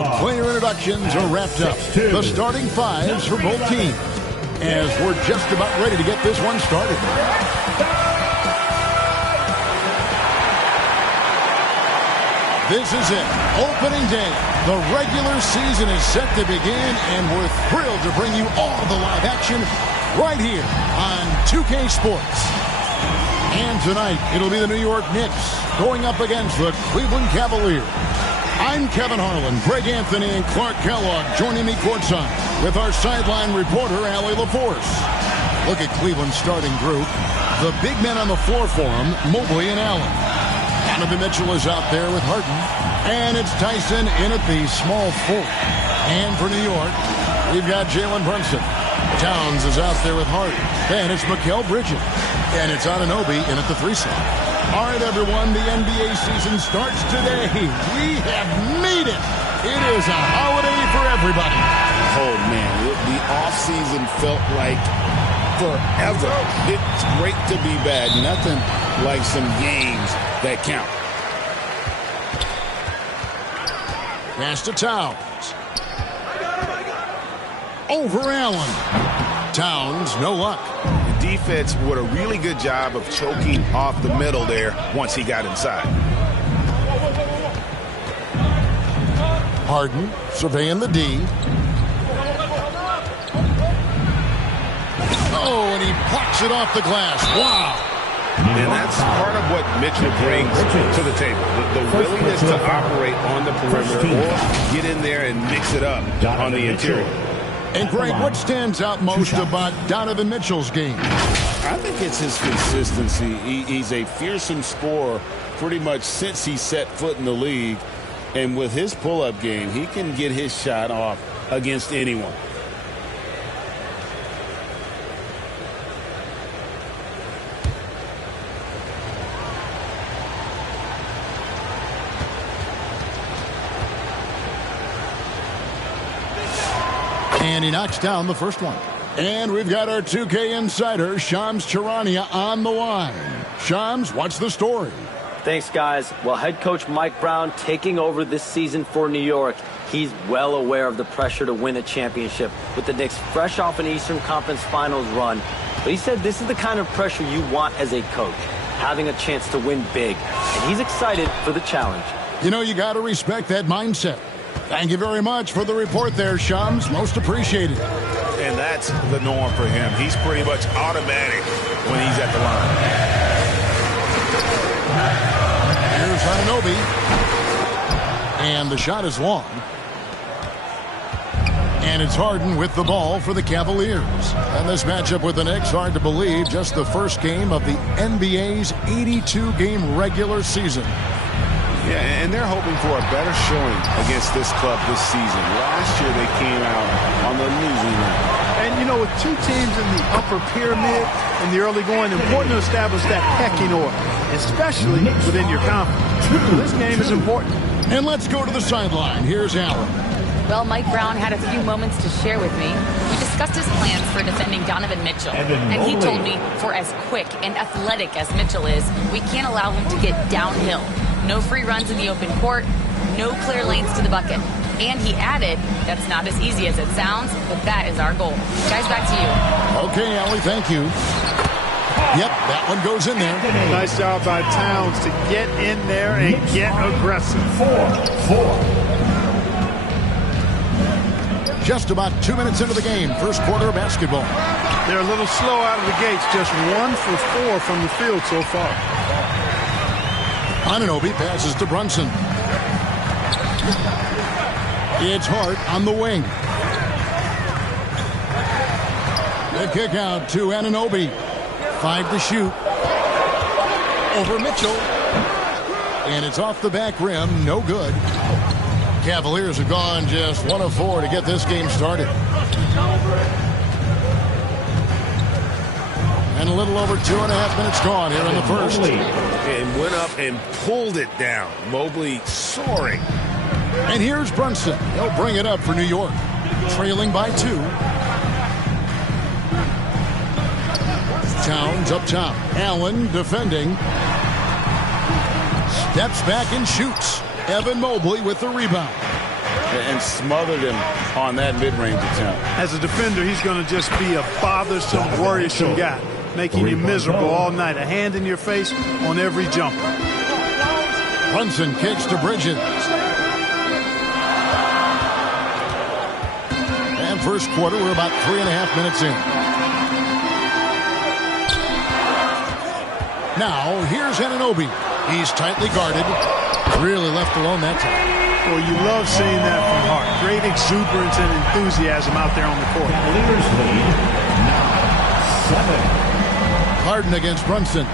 Player introductions are wrapped up. The starting fives for both teams, as we're just about ready to get this one started. This is it. Opening day. The regular season is set to begin, and we're thrilled to bring you all the live action right here on 2K Sports. And tonight, it'll be the New York Knicks going up against the Cleveland Cavaliers. I'm Kevin Harlan, Greg Anthony, and Clark Kellogg joining me courtside with our sideline reporter, Allie LaForce. Look at Cleveland's starting group. The big men on the floor for them, Mobley and Allen. Donovan Mitchell is out there with Harden. And it's Tyson in at the small forward. And for New York, we've got Jalen Brunson. Towns is out there with Harden. And it's Mikal Bridges. And it's Anunoby in at the 3-slot. All right, everyone, the NBA season starts today. We have made it. It is a holiday for everybody. Oh, man, the offseason felt like forever. It's great to be back. Nothing like some games that count. Pass to Towns. Over Allen. Towns, no luck. Defense did a really good job of choking off the middle there once he got inside. Harden surveying the D. Oh, and he blocks it off the glass. Wow. And that's part of what Mitchell brings to the table. The willingness to operate on the perimeter or get in there and mix it up on the interior. And, Greg, what stands out most about Donovan Mitchell's game? I think it's his consistency. He's a fearsome scorer pretty much since he set foot in the league. And with his pull-up game, he can get his shot off against anyone. And he knocks down the first one. And we've got our 2K insider, Shams Charania, on the line. Shams, what's the story? Thanks, guys. Well, head coach Mike Brown taking over this season for New York. He's well aware of the pressure to win a championship with the Knicks fresh off an Eastern Conference Finals run. But he said this is the kind of pressure you want as a coach, having a chance to win big. And he's excited for the challenge. You know, you got to respect that mindset. Thank you very much for the report there, Shams. Most appreciated. And that's the norm for him. He's pretty much automatic when he's at the line. Here's Anunoby. And the shot is long. And it's Harden with the ball for the Cavaliers. And this matchup with the Knicks, hard to believe, just the first game of the NBA's 82-game regular season. Yeah, and they're hoping for a better showing against this club this season. Last year they came out on the losing end. And, you know, with two teams in the upper pyramid in the early going, important to establish that pecking order, especially within your conference. This game is important. And let's go to the sideline. Here's Allen. Well, Mike Brown had a few moments to share with me. We discussed his plans for defending Donovan Mitchell. And he told me, for as quick and athletic as Mitchell is, we can't allow him to get downhill. No free runs in the open court, no clear lanes to the bucket. And he added, that's not as easy as it sounds, but that is our goal. Guys, back to you. Okay, Allie, thank you. Yep, that one goes in there. Nice job by Towns to get in there and get aggressive. 4-4. Just about 2 minutes into the game, first quarter of basketball. They're a little slow out of the gates, just 1 for 4 from the field so far. Anunoby passes to Brunson. It's Hart on the wing. The kick out to Anunoby. 5 to shoot. Over Mitchell. And it's off the back rim. No good. Cavaliers have gone just 1 of 4 to get this game started. And a little over 2.5 minutes gone here in the first. And went up and pulled it down. Mobley soaring. And here's Brunson. He'll bring it up for New York. Trailing by 2. Towns up top. Allen defending. Steps back and shoots. Evan Mobley with the rebound. and smothered him on that mid-range attempt. As a defender, he's going to just be a bothersome, worrisome guy, making you miserable all night. A hand in your face on every jumper. Brunson kicks to Bridges. And first quarter, we're about 3.5 minutes in. Now, here's Anunoby. He's tightly guarded. Really left alone that time. Well, you love seeing that from Hart. Great exuberance and enthusiasm out there on the court. Cavaliers lead 9-7. Harden against Brunson.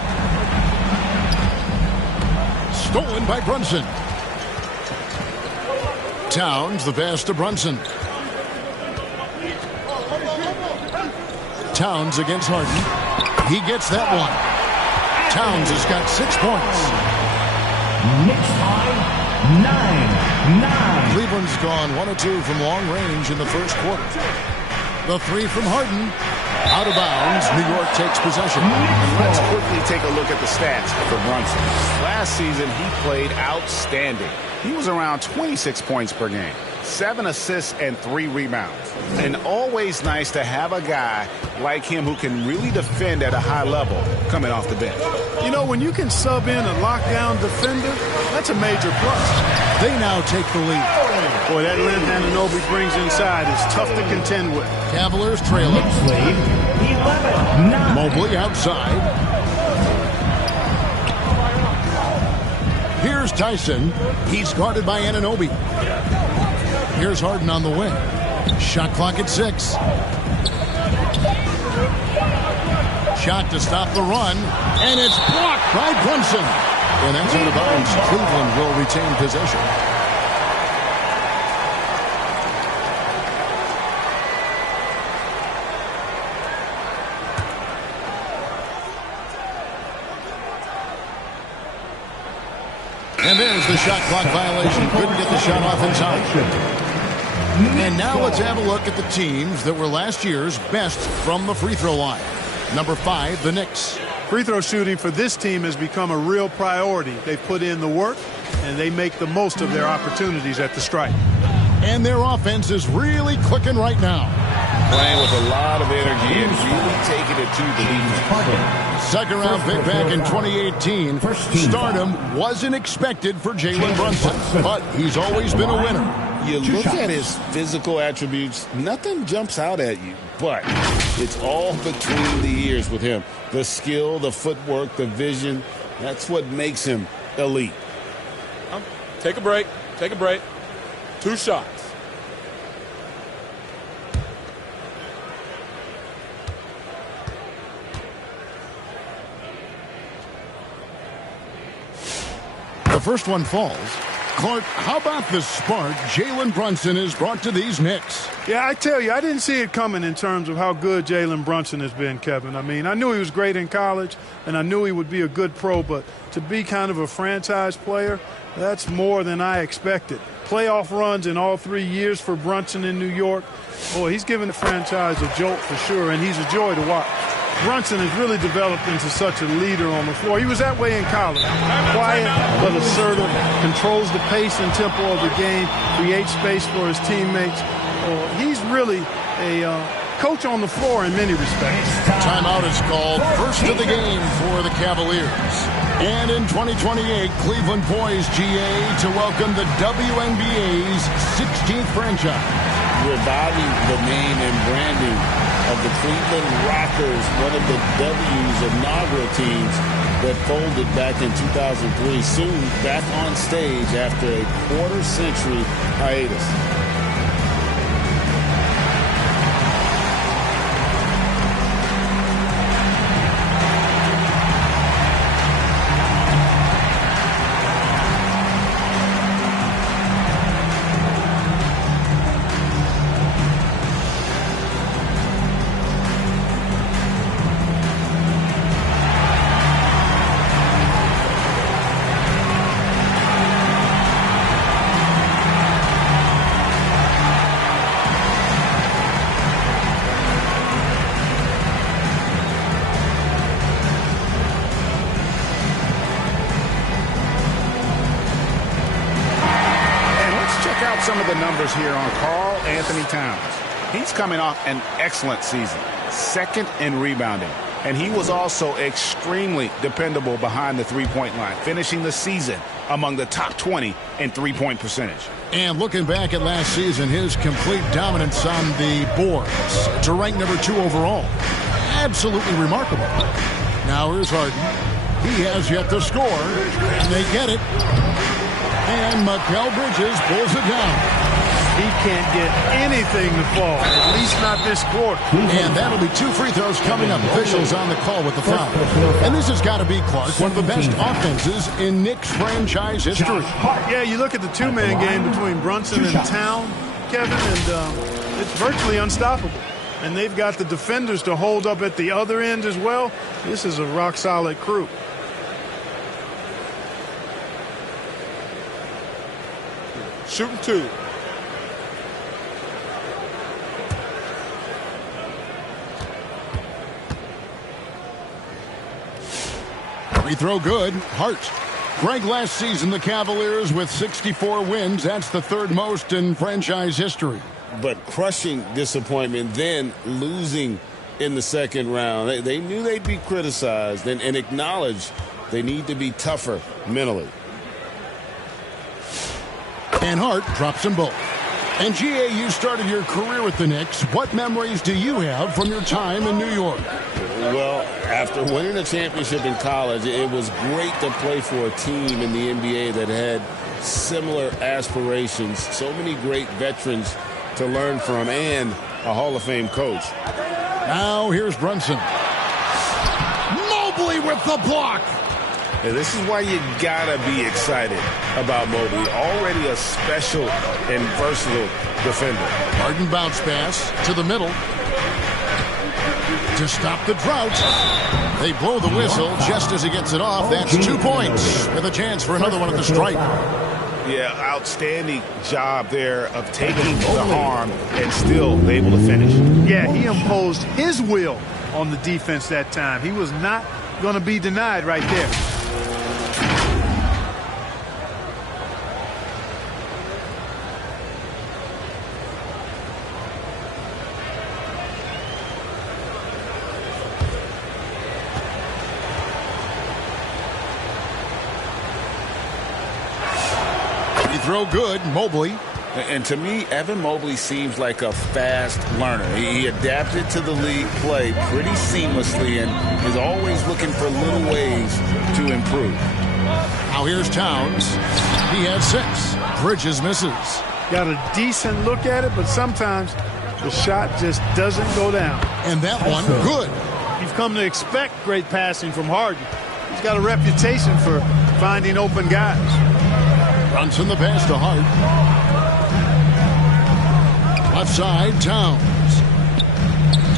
Stolen by Brunson. Towns the pass to Brunson. Towns against Harden. He gets that one. Towns has got 6 points. Knicks high 9-9. Cleveland's gone 1 of 2 from long range in the first quarter. The three from Harden. Out of bounds. New York takes possession. And let's quickly take a look at the stats for Brunson. Last season, he played outstanding. He was around 26 points per game, 7 assists and 3 rebounds. And always nice to have a guy like him who can really defend at a high level coming off the bench. You know, when you can sub in a lockdown defender, that's a major plus. They now take the lead. Boy, that length Anunoby brings inside is tough to contend with. Cavaliers trailing. Knicks lead 11-9. Mobley outside. Here's Tyson. He's guarded by Anunoby. Here's Harden on the wing. Shot clock at 6. Shot to stop the run. And it's blocked by Brunson. And that's out of bounds. Cleveland will retain possession. And there's the shot clock violation. Couldn't get the shot off in time. And now let's have a look at the teams that were last year's best from the free throw line. Number 5, the Knicks. Free throw shooting for this team has become a real priority. They put in the work, and they make the most of their opportunities at the stripe. And their offense is really clicking right now. Playing with a lot of energy and really taking it to the defense. Second round pick back in 2018. Stardom wasn't expected for Jalen Brunson, but he's always been a winner. You look at his physical attributes, nothing jumps out at you, but it's all between the ears with him. The skill, the footwork, the vision, that's what makes him elite. Take a break. Take a break. 2 shots. The first one falls. Clark, how about the spark Jalen Brunson has brought to these Knicks? Yeah, I tell you, I didn't see it coming in terms of how good Jalen Brunson has been, Kevin. I mean, I knew he was great in college, and I knew he would be a good pro, but to be kind of a franchise player, that's more than I expected. Playoff runs in all 3 years for Brunson in New York. Boy, he's given the franchise a jolt for sure, and he's a joy to watch. Brunson has really developed into such a leader on the floor. He was that way in college. Quiet but assertive, controls the pace and tempo of the game, creates space for his teammates. He's really a coach on the floor in many respects. Timeout is called. First of the game for the Cavaliers. And in 2028, Cleveland poised GA to welcome the WNBA's 16th franchise. Reviving the name and branding of the Cleveland Rockers, one of the W's inaugural teams that folded back in 2003, soon back on stage after a quarter-century hiatus. the numbers here on Karl Anthony Towns. He's coming off an excellent season, second in rebounding. And he was also extremely dependable behind the three-point line, finishing the season among the top 20 in three-point percentage. And looking back at last season, his complete dominance on the boards to rank number 2 overall. Absolutely remarkable. Now here's Harden. He has yet to score, and they get it. And Mikal Bridges pulls it down. He can't get anything to fall, at least not this quarter. And that'll be 2 free throws coming up. Officials on the call with the foul. And this has got to be, Clark, one of the best offenses in Knicks franchise history. Yeah, you look at the two-man game between Brunson and Town, Kevin, and it's virtually unstoppable. And they've got the defenders to hold up at the other end as well. This is a rock-solid crew. Shooting 2. Free throw good. Hart. Greg, last season, the Cavaliers with 64 wins. That's the 3rd most in franchise history. But crushing disappointment, then losing in the second round. They knew they'd be criticized and acknowledged they need to be tougher mentally. And Hart drops them both. And G.A., you started your career with the Knicks. What memories do you have from your time in New York? Well, after winning a championship in college, it was great to play for a team in the NBA that had similar aspirations. So many great veterans to learn from and a Hall of Fame coach. Now here's Brunson. Mobley with the block. And this is why you gotta be excited about Mobley. Already a special and versatile defender. Harden bounce pass to the middle. To stop the drought. They blow the whistle just as he gets it off. That's 2 points with a chance for another one at the stripe. Yeah, outstanding job there of taking the harm and still able to finish. Yeah, he imposed his will on the defense that time. He was not going to be denied right there. Throw good, Mobley. And to me, Evan Mobley seems like a fast learner. He adapted to the league play pretty seamlessly and is always looking for little ways to improve. Now here's Towns. He has 6. Bridges misses. Got a decent look at it, but sometimes the shot just doesn't go down. And that one, good. You've come to expect great passing from Harden. He's got a reputation for finding open guys. Brunson the pass to Hart. Left side, Towns.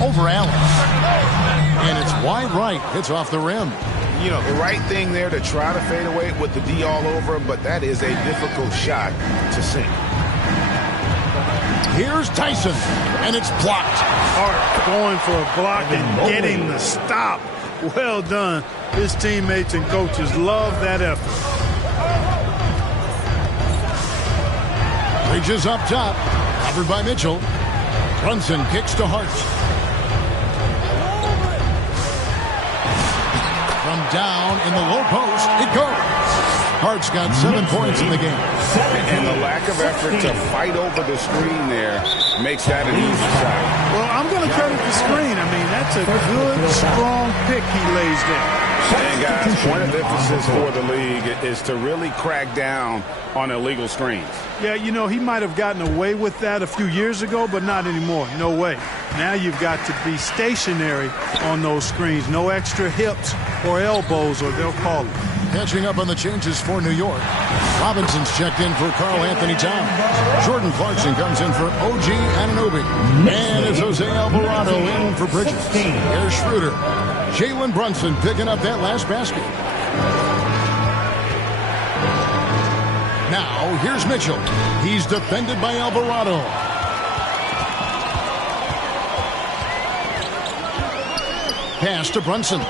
Over Allen. And it's wide right. It's off the rim. You know, the right thing there to try to fade away with the D all over him, but that is a difficult shot to sink. Here's Tyson, and it's blocked. Hart going for a block and getting the stop. Well done. His teammates and coaches love that effort. Bridges up top, covered by Mitchell. Brunson kicks to Hart. From down in the low post, it goes. Hart's got 7 points in the game. And the lack of effort to fight over the screen there makes that an easy shot. Well, I'm going to credit the screen. I mean, that's a good, strong pick he lays there. And guys, point of emphasis for the league is to really crack down on illegal screens. Yeah, you know, he might have gotten away with that a few years ago, but not anymore. No way. Now you've got to be stationary on those screens. No extra hips or elbows, or they'll call it. Catching up on the changes for New York. Robinson's checked in for Karl Anthony Towns. Jordan Clarkson comes in for OG Anunoby. And it's Jose Alvarado in for Bridges. Here's Schroeder. Jalen Brunson picking up that last basket. Now, here's Mitchell. He's defended by Alvarado. Pass to Brunson.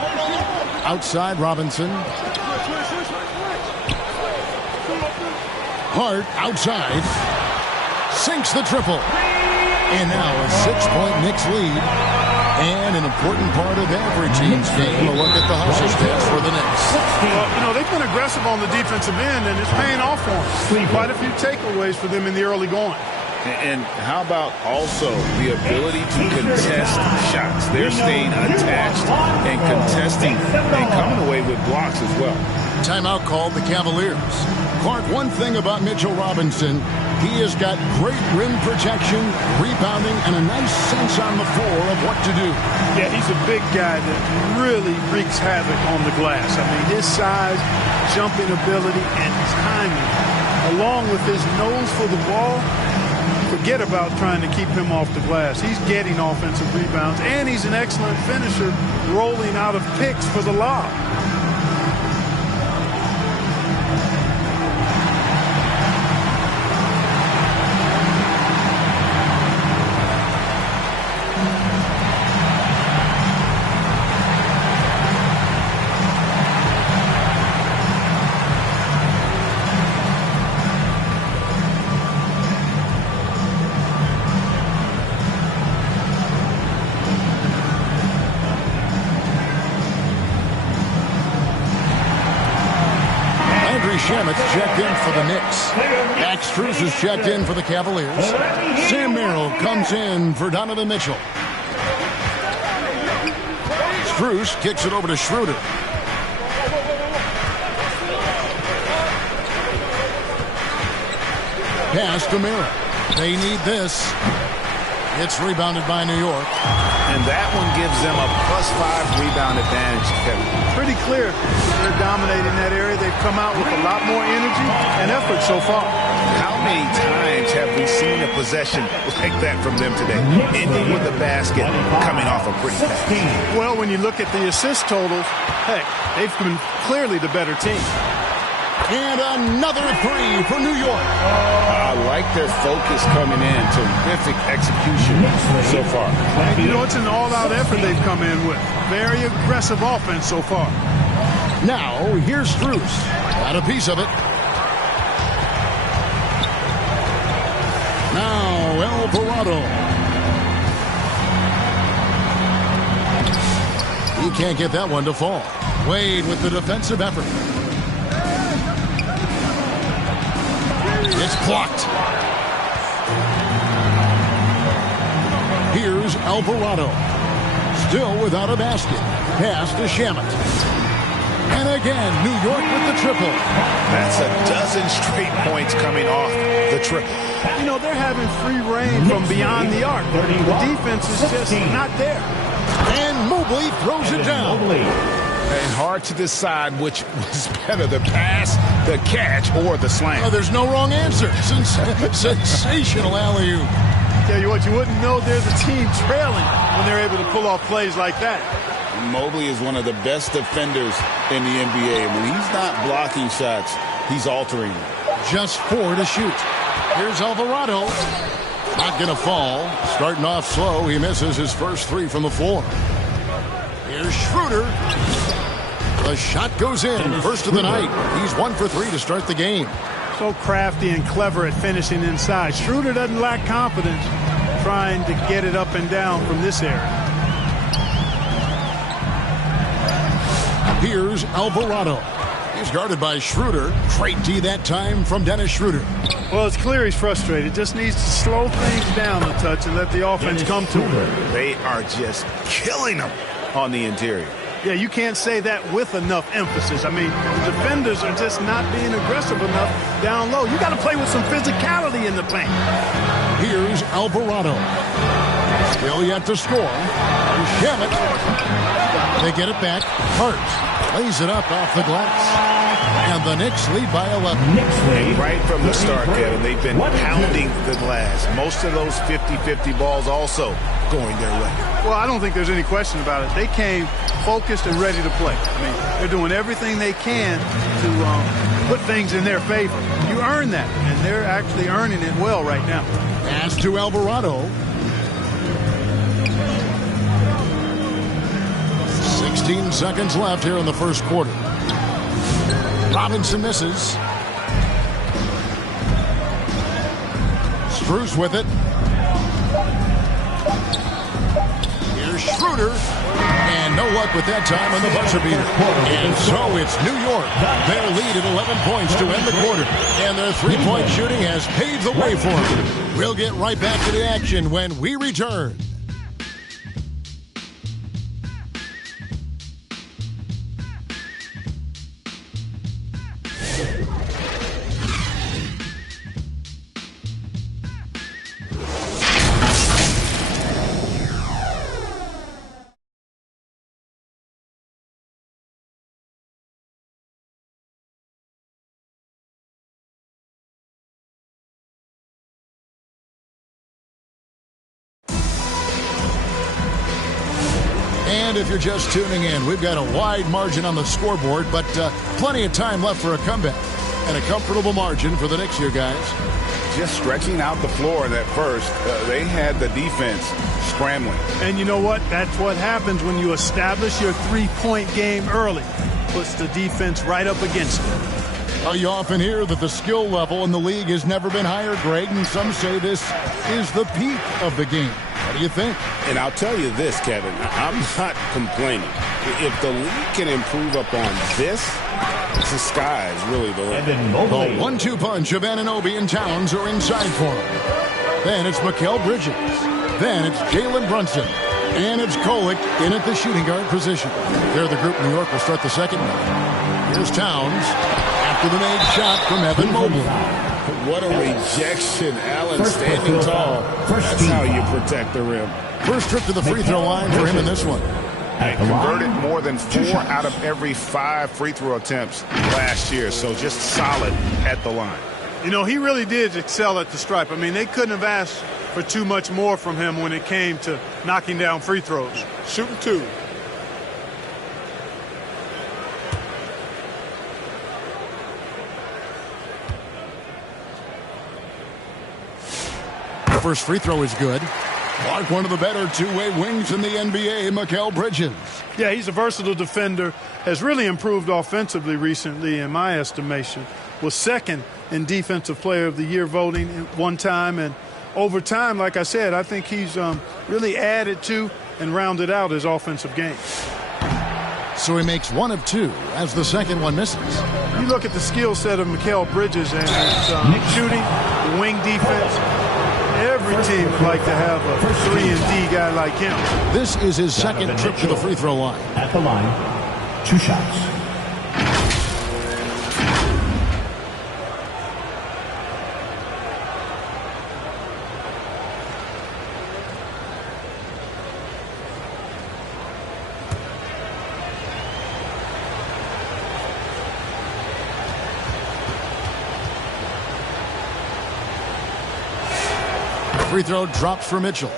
Outside Robinson. Hart outside. sinks the triple. And now a 6-point Knicks lead. And an important part of every team's game. A look at the hustle stats for the Knicks. Well, they've been aggressive on the defensive end, and it's paying off for them. Quite a few takeaways for them in the early going. And how about also the ability to contest shots? They're staying attached and contesting and coming away with blocks as well. Timeout called the Cavaliers. Clark, one thing about Mitchell Robinson, he has got great rim protection, rebounding, and a nice sense on the floor of what to do. Yeah, he's a big guy that really wreaks havoc on the glass. I mean, his size, jumping ability, and timing, along with his nose for the ball, forget about trying to keep him off the glass. He's getting offensive rebounds, and he's an excellent finisher, rolling out of picks for the lob. Checked in for the Knicks. Max Strus is checked in for the Cavaliers. Sam Merrill comes in for Donovan Mitchell. Strus kicks it over to Schroeder. Pass to Merrill. They need this. It's rebounded by New York. And that one gives them a +5 rebound advantage, Kevin. Pretty clear. They're dominating that area. They've come out with a lot more energy and effort so far. How many times have we seen a possession like that from them today? Ending with the basket, coming off a pretty pass. Well, when you look at the assist totals, heck, they've been clearly the better team. And another three for New York. I like their focus coming in. Terrific execution so far. And it's an all-out effort they've come in with. Very aggressive offense so far. Now, here's Strus. Got a piece of it. Now, Alvarado. He can't get that one to fall. Wade with the defensive effort. It's blocked. Here's Alvarado. Still without a basket. Pass to Shamet. And again, New York with the triple. That's a dozen straight points coming off the triple. They're having free reign from beyond the arc. The defense is just not there. And Mobley throws it down. And hard to decide which was better, the pass, the catch, or the slam. Oh, there's no wrong answer. Sensational alley-oop. Tell you what, you wouldn't know there's a team trailing when they're able to pull off plays like that. Mobley is one of the best defenders in the NBA. When he's not blocking shots, he's altering them. Just 4 to shoot. Here's Alvarado. Not going to fall. Starting off slow, he misses his first 3 from the floor. Here's Schroeder. The shot goes in. First of the night. He's 1 for 3 to start the game. So crafty and clever at finishing inside. Schroeder doesn't lack confidence trying to get it up and down from this area. Here's Alvarado. He's guarded by Schroeder. Great D that time from Dennis Schroeder. Well, it's clear he's frustrated. Just needs to slow things down a touch and let the offense come to him. They are just killing them on the interior. Yeah, you can't say that with enough emphasis. I mean, the defenders are just not being aggressive enough down low. You got to play with some physicality in the paint. Here's Alvarado. Still yet to score. And Shamet. They get it back. Hart lays it up off the glass. And the Knicks lead by 11. Right from the start, Kevin, they've been pounding the glass. Most of those 50-50 balls also going their way. Well, I don't think there's any question about it. They came focused and ready to play. I mean, they're doing everything they can to put things in their favor. You earn that, and they're actually earning it well right now. Pass to Alvarado. 16 seconds left here in the first quarter. Robinson misses. Bruce with it. Here's Schroeder. And no luck with that time on the buzzer beater. And so it's New York. Their lead at 11 points to end the quarter. And their three-point shooting has paved the way for them. We'll get right back to the action when we return. And if you're just tuning in, we've got a wide margin on the scoreboard, but plenty of time left for a comeback. And a comfortable margin for the Knicks here, guys. Just stretching out the floor at first. They had the defense scrambling. And you know what? That's what happens when you establish your three-point game early. Puts the defense right up against it. You often hear that the skill level in the league has never been higher, Greg, and some say this is the peak of the game. What do you think? And I'll tell you this, Kevin, I'm not complaining. If the league can improve upon this, the sky is really the limit. The 1-2 punch of Anunoby and Towns are inside for him. Then it's Mikal Bridges. Then it's Jalen Brunson. And it's Kolek in at the shooting guard position. They're the group. New York will start the second minute. Here's Towns after the made shot from Evan Mobley. What a rejection. Allen standing tall. That's how you protect the rim. First trip to the free throw line for him in this one. They converted more than 4 out of every 5 free throw attempts last year, so just solid at the line. You know, he really did excel at the stripe. I mean, they couldn't have asked for too much more from him when it came to knocking down free throws. Shooting 2. First free throw is good. Clark, one of the better two-way wings in the NBA, Mikal Bridges. Yeah, he's a versatile defender, has really improved offensively recently in my estimation. Was second in Defensive Player of the Year voting at one time, and over time, like I said, I think he's really added to and rounded out his offensive game. So he makes 1 of 2 as the second one misses. You look at the skill set of Mikal Bridges and his shooting, the wing defense. Every team would like to have a 3-and-D guy like him. This is his second trip to the free throw line. At the line, 2 shots. Free throw drops for Mitchell.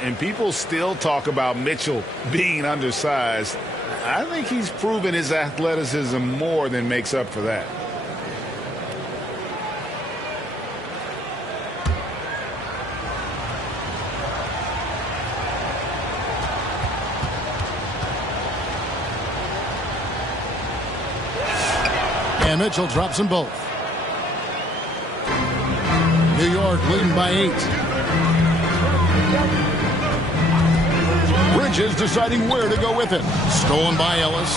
And people still talk about Mitchell being undersized. I think he's proven his athleticism more than makes up for that. And Mitchell drops them both. New York leading by 8. Bridges deciding where to go with it. Stolen by Ellis.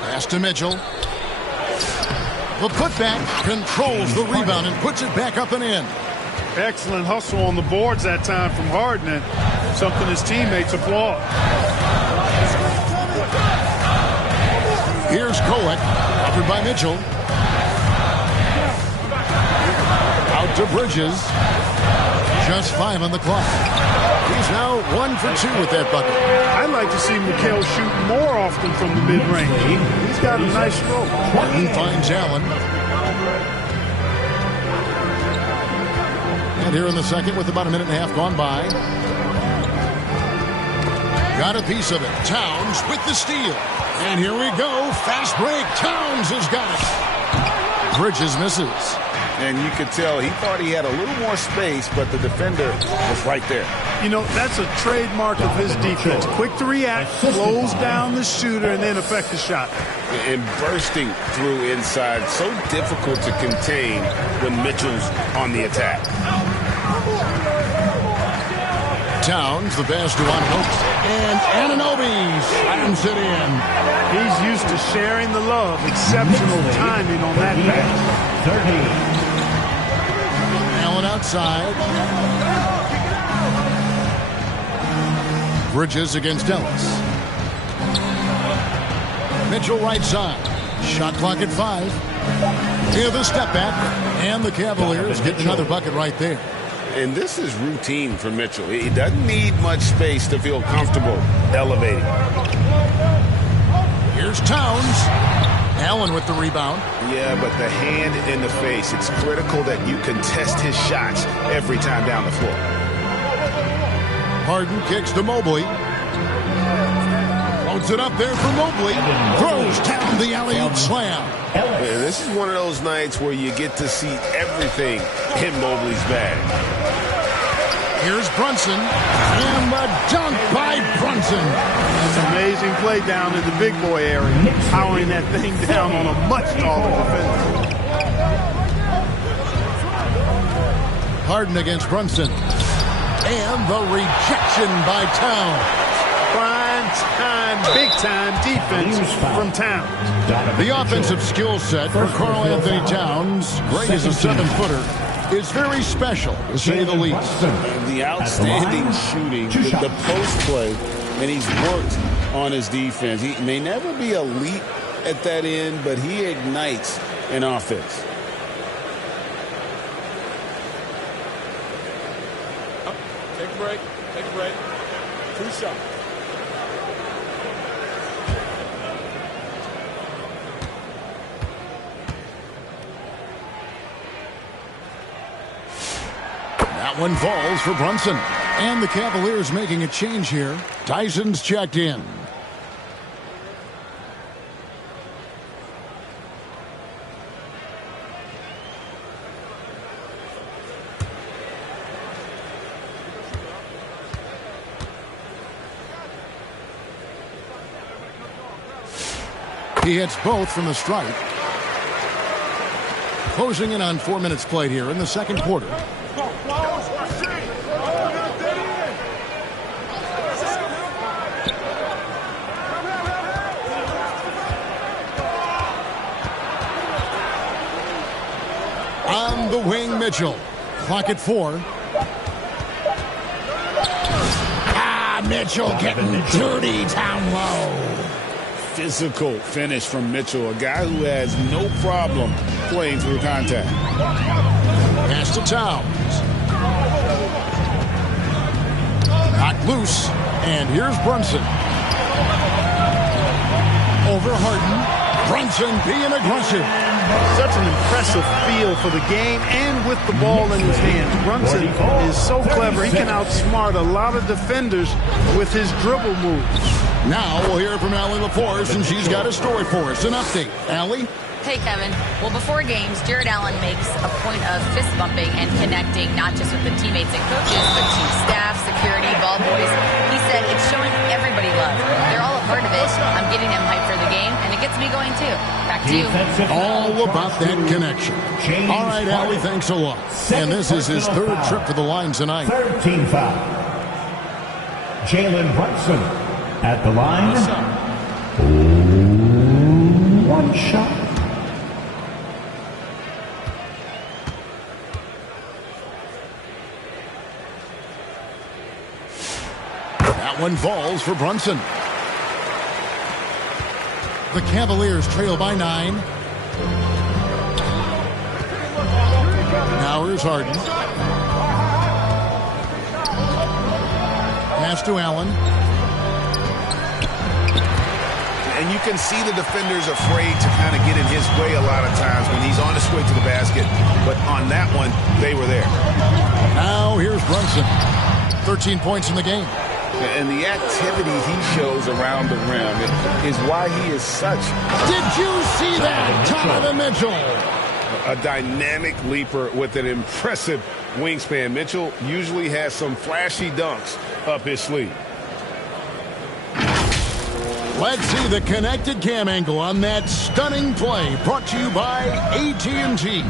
Pass to Mitchell. The putback controls the rebound and puts it back up and in. Excellent hustle on the boards that time from Harden, and something his teammates applaud. Here's Kolek, covered by Mitchell. Out to Bridges. Just 5 on the clock. He's now 1 for 2 with that bucket. I'd like to see Mikal shoot more often from the mid-range. He's got a nice stroke. Martin finds Allen. And here in the second with about a minute and a half gone by. Got a piece of it. Towns with the steal. And here we go. Fast break. Towns has got it. Bridges misses. And you could tell he thought he had a little more space, but the defender was right there. You know, that's a trademark of his defense. Quick to react, close down the shooter, and then affect the shot. And bursting through inside, so difficult to contain when Mitchell's on the attack. Towns, the pass to Anunoby. And Anunoby slams it in. He's used to sharing the love. Exceptional timing on that pass. 30. Allen outside. Bridges against Ellis. Mitchell right side. Shot clock at 5. Here the step back. And the Cavaliers get another bucket right there. And this is routine for Mitchell. He doesn't need much space to feel comfortable elevating. Here's Towns. Allen with the rebound. Yeah, but the hand in the face. It's critical that you contest his shots every time down the floor. Harden kicks to Mobley. Floats it up there for Mobley. Throws down the alley-oop slam. Yeah, this is one of those nights where you get to see everything in Mobley's bag. Here's Brunson. And the dunk by Brunson. That's an amazing play down in the big boy area. Powering that thing down on a much taller defender. Harden against Brunson. And the rejection by Towns. Prime time, big time defense from Towns. The offensive skill set for Karl Anthony Towns, great as a 7-footer, is very special, to say the least. The outstanding shooting, the post play, and he's worked on his defense. He may never be elite at that end, but he ignites an offense. Take a break. Take a break. 2 shots. That one falls for Brunson. And the Cavaliers making a change here. Tyson's checked in. He hits both from the stripe. Closing in on 4 minutes played here in the second quarter. On the wing, Mitchell. Clock at 4. Mitchell getting dirty down low. Physical finish from Mitchell, a guy who has no problem playing through contact. Pass to Towns. Knocked loose, and here's Brunson. Over Harden. Brunson being aggressive. Such an impressive feel for the game and with the ball in his hands. Brunson is so clever. He can outsmart a lot of defenders with his dribble moves. Now we'll hear from Allie LaForce, and she's got a story for us. An update. Allie? Hey, Kevin. Well, before games, Jared Allen makes a point of fist bumping and connecting not just with the teammates and coaches, but team staff, security, ball boys. He said it's showing everybody love. They're all a part of it. I'm getting them hyped for the game, and it gets me going, too. Back to you. All about that connection. All right, Allie, thanks a lot. And this is his third trip to the line tonight. Third team foul. Jalen Brunson at the line. One shot. That one falls for Brunson. The Cavaliers trail by 9. Now here's Harden. Pass to Allen. And you can see the defenders afraid to kind of get in his way a lot of times when he's on his way to the basket. But on that one, they were there. Now here's Brunson. 13 points in the game. And the activity he shows around the rim is why he is such. Did you see that? Donovan Mitchell. A dynamic leaper with an impressive wingspan. Mitchell usually has some flashy dunks up his sleeve. Let's see the connected cam angle on that stunning play, brought to you by AT&T.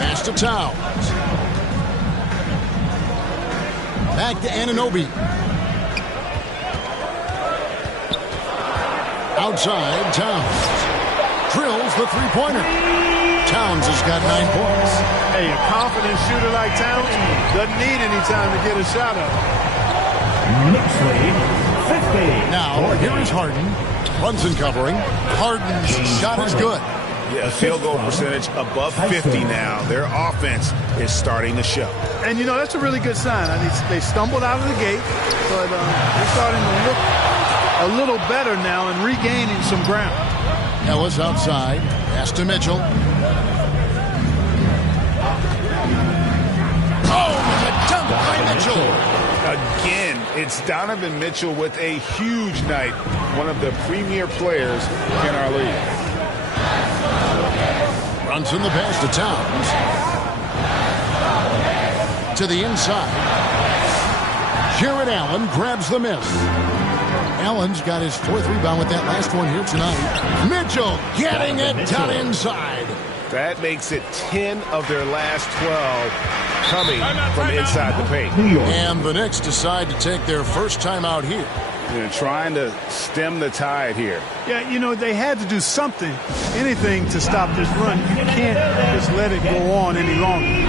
Pass to Towns. Back to Anunoby. Outside, Towns. Drills the three-pointer. Towns has got 9 points. Hey, a confident shooter like Towns doesn't need any time to get a shot up. Knicks lead 50. Now, here is Harden. Brunson covering. Harden's shot is good. Yeah, field goal percentage above 50 now. Their offense is starting to show. And, you know, that's a really good sign. I mean, they stumbled out of the gate, but they're starting to look a little better now and regaining some ground. Ellis outside. Pass to Mitchell. Oh, the dunk by Mitchell. Again, it's Donovan Mitchell with a huge night. One of the premier players in our league. Brunson the pass to Towns. To the inside. Jared Allen grabs the miss. Allen's got his 4th rebound with that last one here tonight. Mitchell getting it down inside. That makes it 10 of their last 12 coming from inside the paint. And the Knicks decide to take their first time out here. They're trying to stem the tide here. Yeah, you know, they had to do something, anything to stop this run. You can't just let it go on any longer.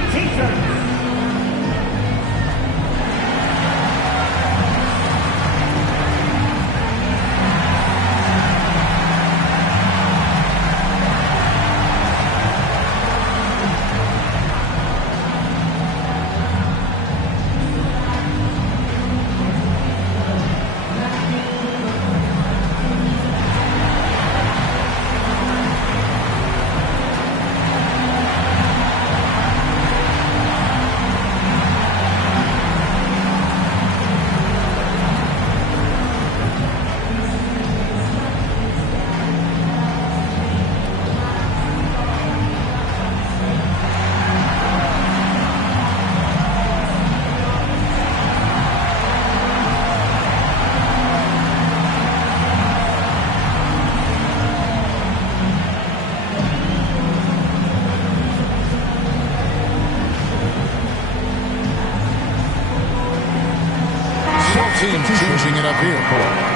Changing it up here.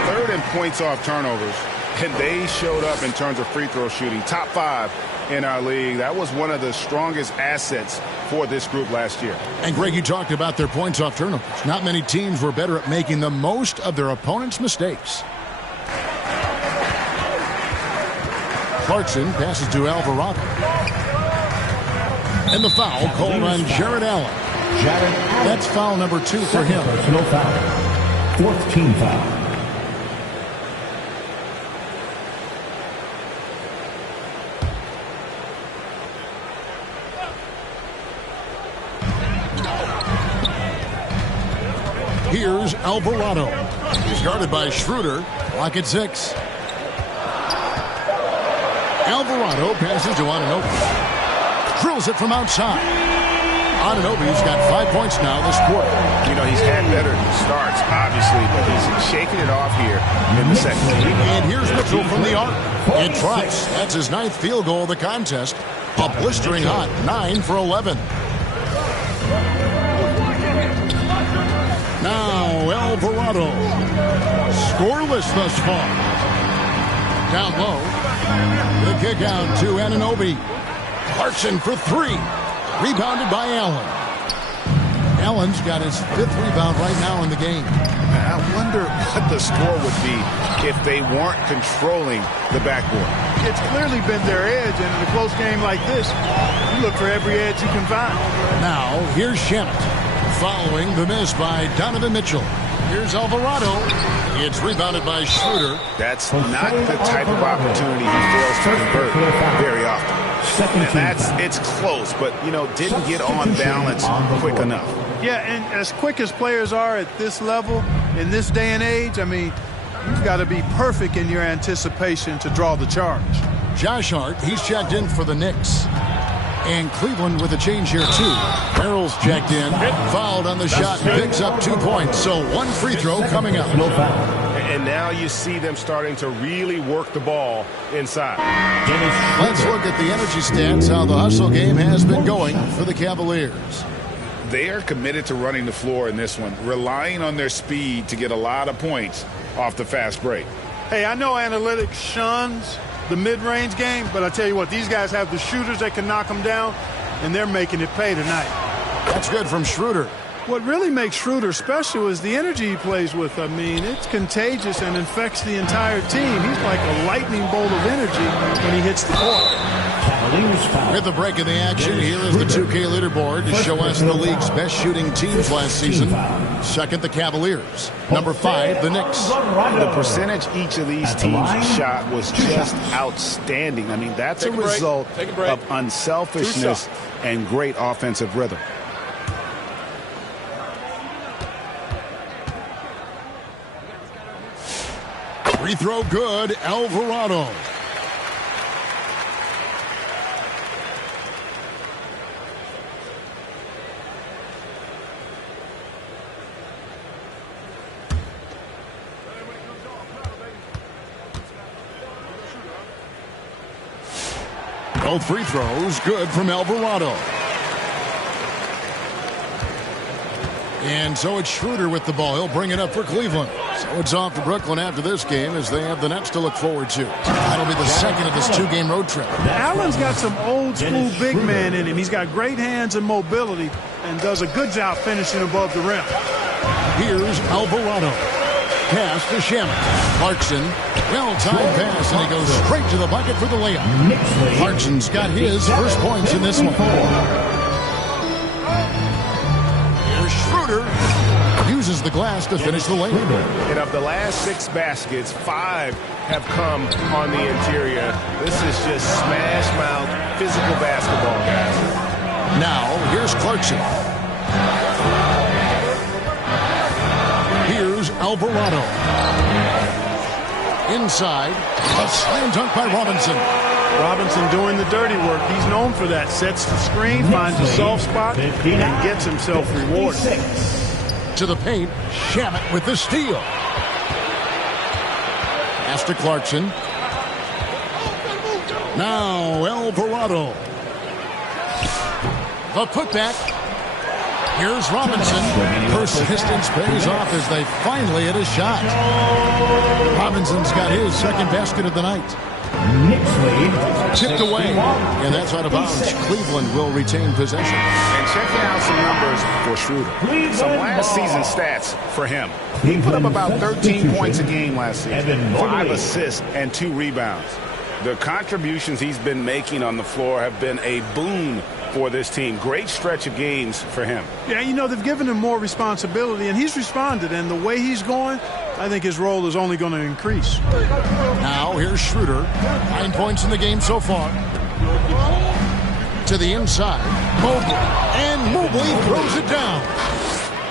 3rd and points off turnovers, and they showed up in terms of free throw shooting. Top 5 in our league. That was one of the strongest assets for this group last year. And Greg, you talked about their points off turnovers. Not many teams were better at making the most of their opponent's mistakes. Clarkson passes to Alvarado. And the foul called on Jared Allen. That's foul number 2 for him. Personal foul. 4th team foul. Here's Alvarado. He's guarded by Schroeder. Clock at 6. Alvarado passes to Anunoby. Drills it from outside. Anunoby's got 5 points now this quarter. You know, he's had better starts, obviously, but he's shaking it off here in the second. And here's Mitchell from the arc. And tries. That's his 9th field goal of the contest. A blistering hot 9 for 11. Now Alvarado. Scoreless thus far. Down low. The kick out to Anunoby. Clarkson for 3. Rebounded by Allen. Allen's got his 5th rebound right now in the game. I wonder what the score would be if they weren't controlling the backboard. It's clearly been their edge, and in a close game like this, you look for every edge you can find. Now, here's Shannon. Following the miss by Donovan Mitchell. Here's Alvarado. It's rebounded by Schroeder. That's not the type of opportunity he fails to convert very often. It's close, but, you know, didn't get on balance quick enough. Yeah, and as quick as players are at this level, in this day and age, I mean, you've got to be perfect in your anticipation to draw the charge. Josh Hart, he's checked in for the Knicks. And Cleveland with a change here, too. Merrill's checked in, fouled on the shot, picks up 2 points. So 1 free throw coming up. And now you see them starting to really work the ball inside. Let's look at the energy stats, how the hustle game has been going for the Cavaliers. They are committed to running the floor in this one, relying on their speed to get a lot of points off the fast break. Hey, I know analytics shuns the mid-range game, but I tell you what, these guys have the shooters that can knock them down, and they're making it pay tonight. That's good from Schroeder. What really makes Schroeder special is the energy he plays with. I mean, it's contagious and infects the entire team. He's like a lightning bolt of energy when he hits the court. With the break in the action, here is the 2K leaderboard to show us the league's best shooting teams last season. Second, the Cavaliers. Number 5, the Knicks. The percentage each of these teams shot was just outstanding. I mean, that's a result of unselfishness and great offensive rhythm. Free throw good, Alvarado. Both free throws good from Alvarado. And so it's Schroeder with the ball. He'll bring it up for Cleveland. So it's off to Brooklyn after this game as they have the Nets to look forward to. That'll be the second of this 2-game road trip. Allen's got some old-school big man in him. He's got great hands and mobility and does a good job finishing above the rim. Here's Alvarado. Pass to Shamet. Clarkson. Well-timed pass, and he goes straight to the bucket for the layup. Clarkson's got his first points in this one. Here's Schroeder. Uses the glass to finish the layup. And of the last 6 baskets, 5 have come on the interior. This is just smash mouth, physical basketball, guys. Now, here's Clarkson. Here's Alvarado. Inside, a slam dunk by Robinson. Robinson doing the dirty work. He's known for that. Sets the screen, finds a soft spot, and gets himself rewarded. To the paint, Shamet with the steal. Pass to Clarkson. Now Alvarado. The putback. Here's Robinson. Persistence pays off as they finally hit a shot. Robinson's got his second basket of the night. Tipped away. And that's out of bounds. Cleveland will retain possession. And checking out some numbers for Schroeder. Some last season stats for him. He put up about 13 points a game last season. 5 assists and 2 rebounds. The contributions he's been making on the floor have been a boon for this team. Great stretch of games for him. Yeah, you know, they've given him more responsibility, and he's responded. And the way he's going, I think his role is only going to increase. Now, here's Schroeder. 9 points in the game so far. To the inside. Mobley. And Mobley throws it down.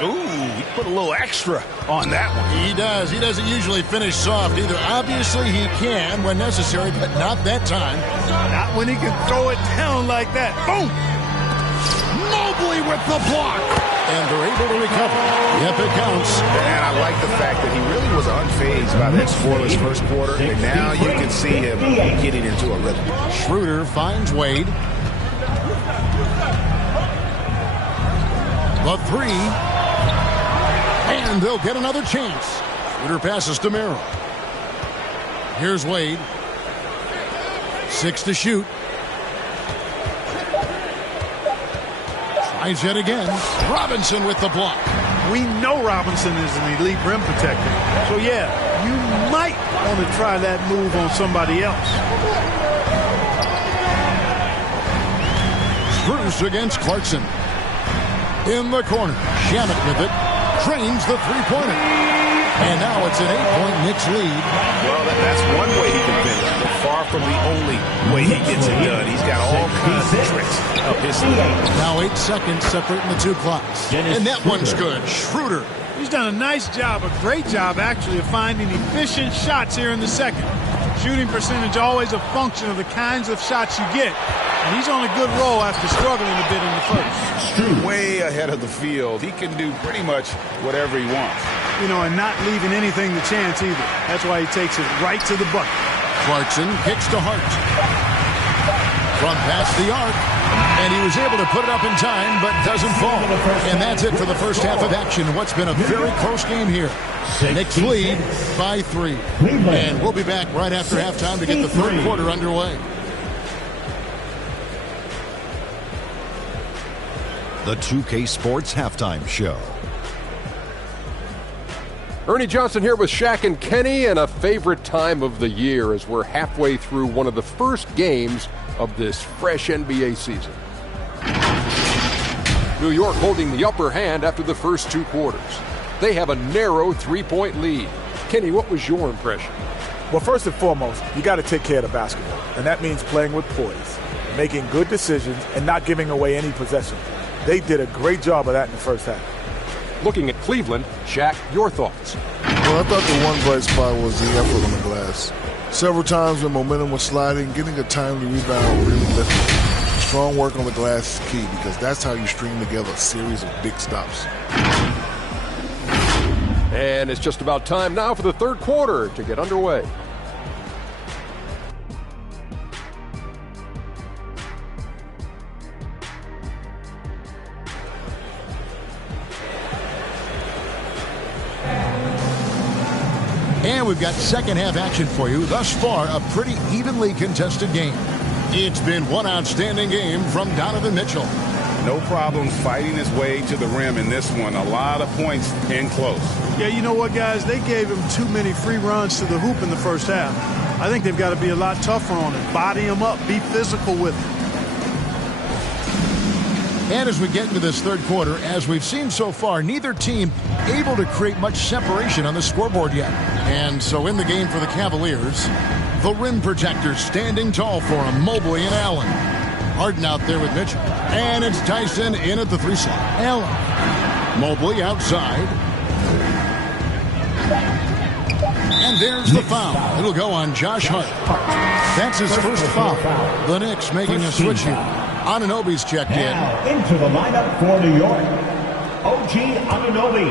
Ooh, he put a little extra on that one. He does. He doesn't usually finish soft either. Obviously, he can when necessary, but not that time. Not when he can throw it down like that. Boom! Mobley with the block. And they're able to recover. Yep, it counts. And I like the fact that he really was unfazed by that scoreless first quarter. And now you can see him getting into a rhythm. Schroeder finds Wade. The 3. And they'll get another chance. Schroeder passes to Merrill. Here's Wade. 6 to shoot. Tries yet again. Robinson with the block. We know Robinson is an elite rim protector. So, yeah, you might want to try that move on somebody else. Bruce against Clarkson. In the corner. Shamet with it. Drains the three-pointer. And now it's an 8-point Knicks lead. Well, that's one way he can finish, but far from the only way he gets it done. He's got all kinds of tricks up his sleeve. Now 8 seconds separating the 2 clocks. And that one's good. Schroeder He's done a nice job, a great job actually, of finding efficient shots here in the second. Shooting percentage always a function of the kinds of shots you get. And he's on a good roll after struggling a bit in the first. Way ahead of the field. He can do pretty much whatever he wants. You know, and not leaving anything to chance either. That's why he takes it right to the bucket. Clarkson kicks to Hart. From past the arc. And he was able to put it up in time, but doesn't fall. And that's it for the first half of action. What's been a very close game here. Knicks lead by 3. And we'll be back right after halftime to get the third quarter underway. The 2K Sports Halftime Show. Ernie Johnson here with Shaq and Kenny, and a favorite time of the year as we're halfway through one of the first games of this fresh NBA season. New York holding the upper hand after the first 2 quarters. They have a narrow 3-point lead. Kenny, what was your impression? Well, first and foremost, you got to take care of the basketball, and that means playing with poise, making good decisions, and not giving away any possession. They did a great job of that in the first half. Looking at Cleveland, Shaq, your thoughts? Well, I thought the one bright spot was the effort on the glass. Several times when momentum was sliding, getting a timely rebound really lifted. Strong work on the glass is key because that's how you string together a series of big stops. And it's just about time now for the third quarter to get underway. And we've got second half action for you. Thus far, a pretty evenly contested game. It's been one outstanding game from Donovan Mitchell. No problem fighting his way to the rim in this one. A lot of points and close. Yeah, you know what, guys? They gave him too many free runs to the hoop in the first half. I think they've got to be a lot tougher on him. Body him up. Be physical with him. And as we get into this third quarter, as we've seen so far, neither team able to create much separation on the scoreboard yet. And so in the game for the Cavaliers, the rim protectors standing tall for him, Mobley and Allen. Harden out there with Mitchell. And it's Tyson in at the 3 slot. Allen. Mobley outside. And there's the foul. It'll go on Josh Hart. That's his first foul. The Knicks making a switch here. Anunoby's checked in. Now into the lineup for New York, OG Anunoby.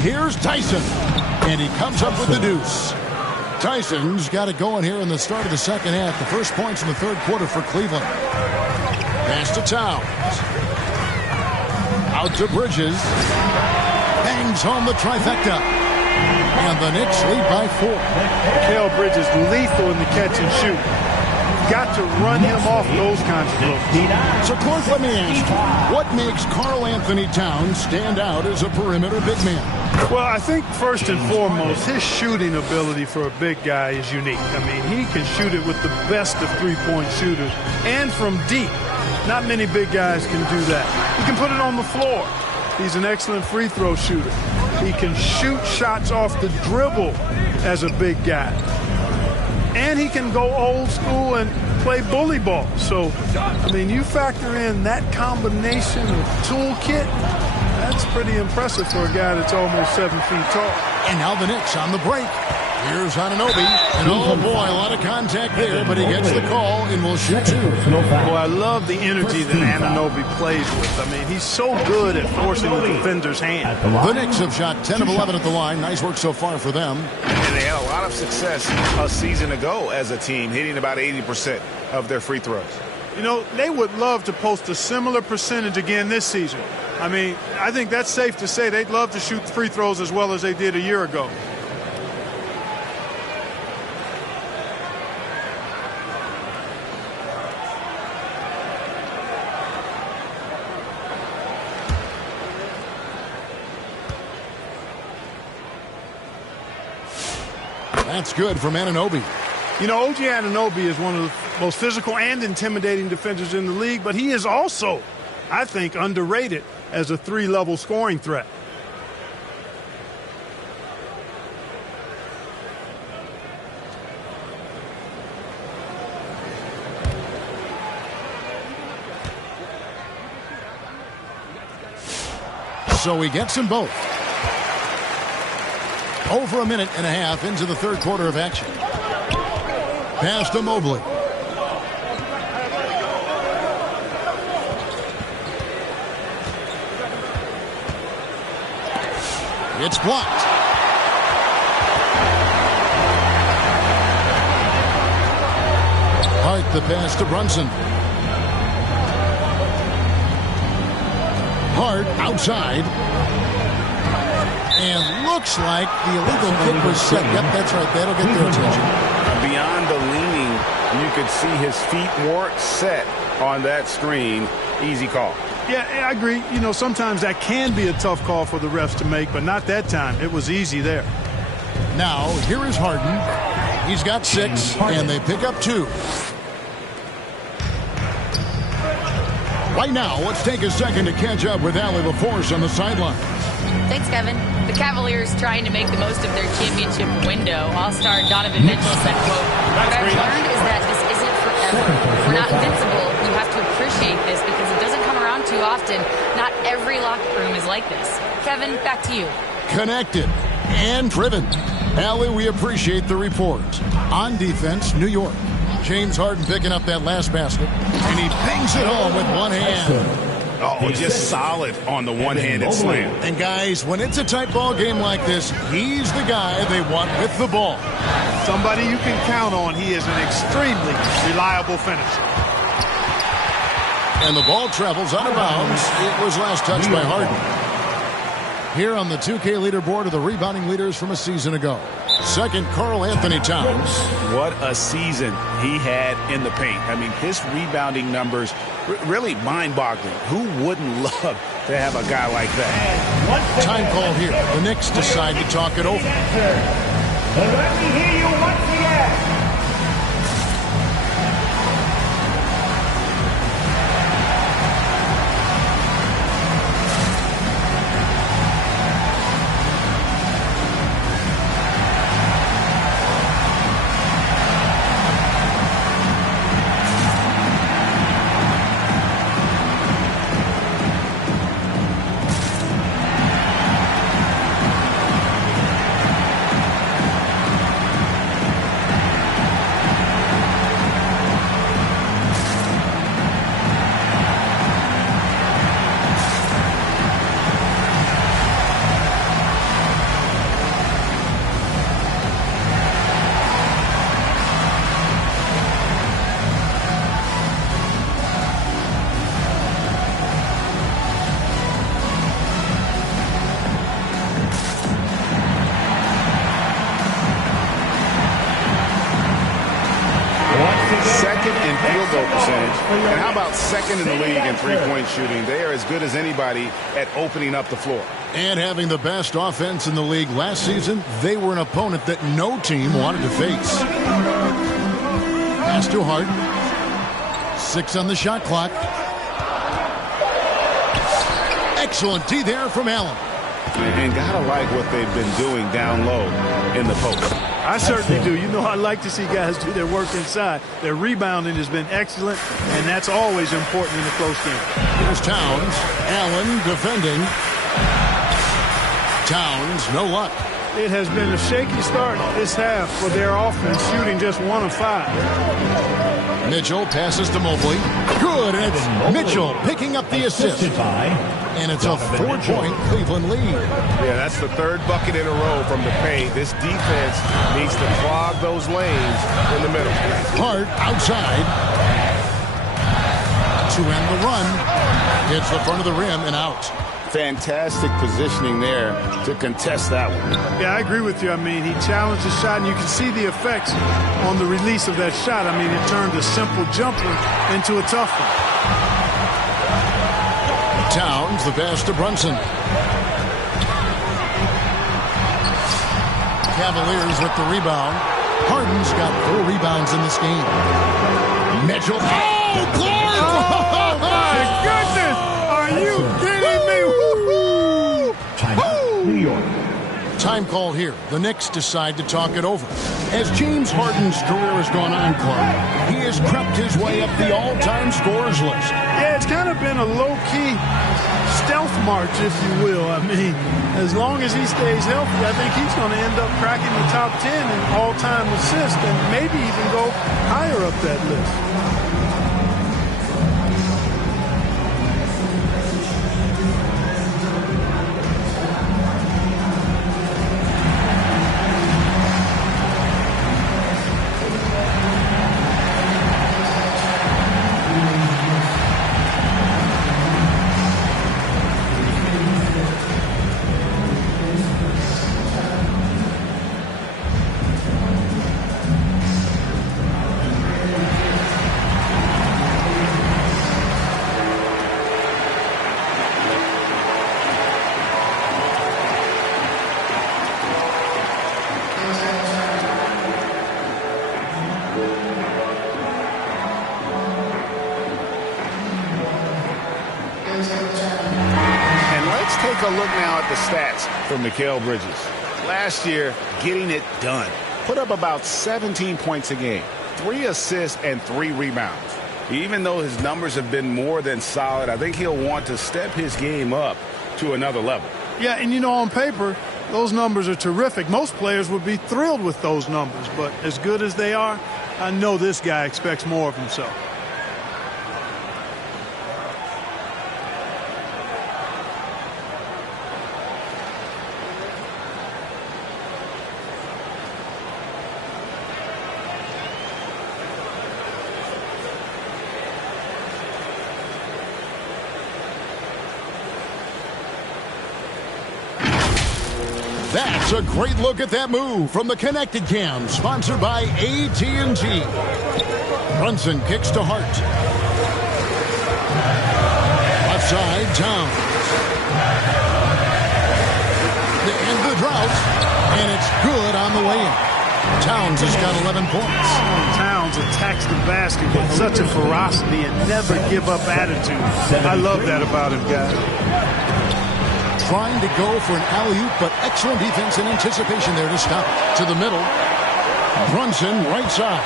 Here's Tyson. And he comes up with the deuce. Tyson's got it going here in the start of the second half. The first points in the third quarter for Cleveland. Pass to Towns. Out to Bridges. Bangs home the trifecta. And the Knicks lead by 4. Mikal Bridges lethal in the catch and shoot. You've got to run him off those kinds of looks. So, Clark, let me ask you, what makes Karl Anthony Towns stand out as a perimeter big man? Well, I think first and foremost, his shooting ability for a big guy is unique. I mean, he can shoot it with the best of three-point shooters and from deep. Not many big guys can do that. He can put it on the floor. He's an excellent free throw shooter. He can shoot shots off the dribble as a big guy. And he can go old school and play bully ball. So, I mean, you factor in that combination of toolkit, that's pretty impressive for a guy that's almost 7 feet tall. And now the Knicks on the break. Here's Anunoby. And oh boy, a lot of contact there, but he gets the call and will shoot 2. Boy, I love the energy that Anunoby plays with. I mean, he's so good at forcing the defender's hand. The Knicks have shot 10 of 11 at the line. Nice work so far for them. And they had a lot of success a season ago as a team, hitting about 80% of their free throws. You know, they would love to post a similar percentage again this season. I mean, I think that's safe to say they'd love to shoot free throws as well as they did a year ago. That's good from Anunoby. You know, OG Anunoby is one of the most physical and intimidating defenders in the league, but he is also, I think, underrated as a 3-level scoring threat. So he gets them both. Over a minute and a half into the third quarter of action. Pass to Mobley. It's blocked. Hart the pass to Brunson. Hart outside. And looks like the illegal kick was set. Yep, that's right. That'll get their attention. Beyond the leaning, you could see his feet weren't set on that screen. Easy call. Yeah, I agree. You know, sometimes that can be a tough call for the refs to make, but not that time. It was easy there. Now, here is Harden. He's got 6, and they pick up 2. Right now, let's take a second to catch up with Allie LaForce on the sideline. Thanks, Kevin. The Cavaliers trying to make the most of their championship window. All-star Donovan Mitchell said, quote, "What I've learned is that this isn't forever. We're not invincible. You have to appreciate this because it doesn't come around too often. Not every locker room is like this." Kevin, back to you. Connected and driven. Allie, we appreciate the report. On defense, New York. James Harden picking up that last basket, and he bangs it home with one hand. Oh, just solid on the one-handed slam. And guys, when it's a tight ball game like this, he's the guy they want with the ball. Somebody you can count on. He is an extremely reliable finisher. And the ball travels out of bounds. It was last touched by Harden. Here on the 2K leaderboard are the rebounding leaders from a season ago. Second, Karl Anthony Towns. What a season he had in the paint. I mean, his rebounding numbers really mind-boggling. Who wouldn't love to have a guy like that? Time call here. The Knicks decide to talk it over. Let me hear you once again. Second in field goal percentage. And how about second in the league in three-point shooting? They are as good as anybody at opening up the floor. And having the best offense in the league last season, they were an opponent that no team wanted to face. Pass to Hart. 6 on the shot clock. Excellent D there from Allen. And gotta like what they've been doing down low in the post. I certainly do. You know, I like to see guys do their work inside. Their rebounding has been excellent, and that's always important in a close game. Here's Towns. Allen defending. Towns, no luck. It has been a shaky start this half for their offense, shooting just 1 of 5. Mitchell passes to Mobley. Good, and it's Mitchell picking up the assist. And it's a 4-point Cleveland lead. Yeah, that's the third bucket in a row from the paint. This defense needs to clog those lanes in the middle. Hart outside. To end the run. Hits the front of the rim and out. Fantastic positioning there to contest that one. Yeah, I agree with you. I mean, he challenged the shot, and you can see the effects on the release of that shot. I mean, it turned a simple jumper into a tough one. Towns, the pass to Brunson. Cavaliers with the rebound. Harden's got 4 rebounds in this game. Mitchell. Oh, Clark! Oh, my goodness! Are you kidding me? Timeout, New York. Time call here. The Knicks decide to talk it over. As James Harden's career has gone on, Clark, he has crept his way up the all-time scorers list. Yeah, it's kind of been a low-key stealth march, if you will. I mean, as long as he stays healthy, I think he's going to end up cracking the top 10 in all-time assists and maybe even go higher up that list. Take a look now at the stats for Mikal Bridges. Last year, getting it done. Put up about 17 points a game, 3 assists, and 3 rebounds. Even though his numbers have been more than solid, I think he'll want to step his game up to another level. Yeah, and you know, on paper, those numbers are terrific. Most players would be thrilled with those numbers, but as good as they are, I know this guy expects more of himself. That's a great look at that move from the Connected Cam, sponsored by AT&T. Brunson kicks to Hart. Left side, Towns. And the drought, and it's good on the way in. Towns has got 11 points. Towns attacks the basket with such a ferocity and never give up attitude. I love that about him, guys. Trying to go for an alley-oop, but excellent defense and anticipation there to stop it. To the middle. Brunson, right side.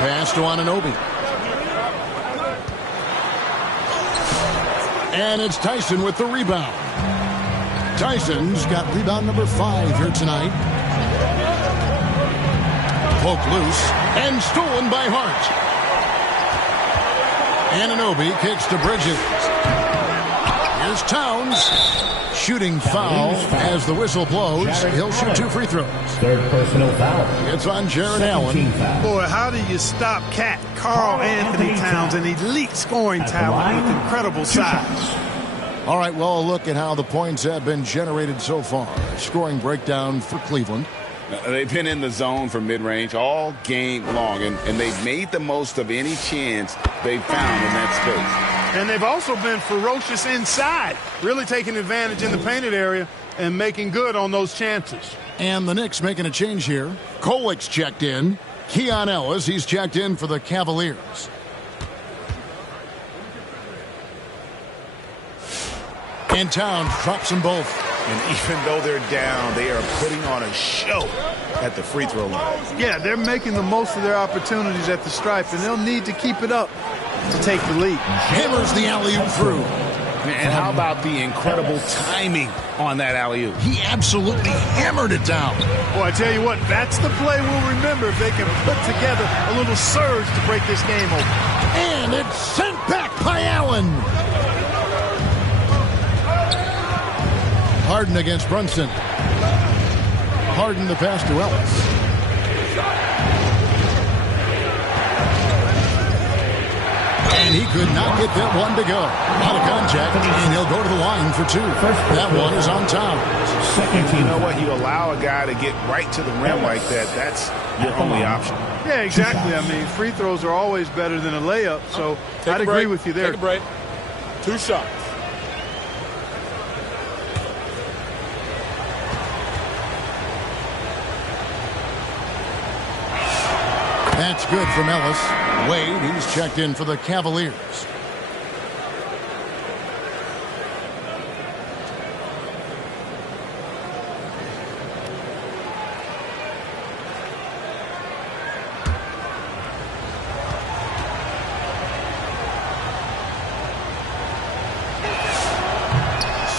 Pass to Anunoby. And it's Tyson with the rebound. Tyson's got rebound number 5 here tonight. Poke loose and stolen by Hart. Anunoby kicks to Bridges. Here's Towns. Shooting foul as the whistle blows. He'll shoot 2 free throws. Third personal foul. It's on Jared Allen. Boy, how do you stop Cat Karl Anthony Towns, an elite scoring talent with incredible size? All right, well, a look at how the points have been generated so far. Scoring breakdown for Cleveland. They've been in the zone for mid-range all game long, and they've made the most of any chance they've found in that space. And they've also been ferocious inside, really taking advantage in the painted area and making good on those chances. And the Knicks making a change here. Kolik's checked in. Keon Ellis, he's checked in for the Cavaliers. And Towns drops them both. And even though they're down, they are putting on a show at the free throw line. Yeah, they're making the most of their opportunities at the stripe, and they'll need to keep it up to take the lead. Hammers the alley-oop through. And how about the incredible timing on that alley-oop? He absolutely hammered it down. Boy, I tell you what, that's the play we'll remember if they can put together a little surge to break this game open. And it's sent back by Allen. Harden against Brunson. Harden the pass to Ellis. And he could not get that one to go. Out of contact, and he'll go to the line for 2. That one is on Towns. You know what? You allow a guy to get right to the rim like that, that's your only option. Yeah, exactly. I mean, free throws are always better than a layup, so I'd agree with you there. Take a break. 2 shots. That's good from Ellis. Wade, he's checked in for the Cavaliers.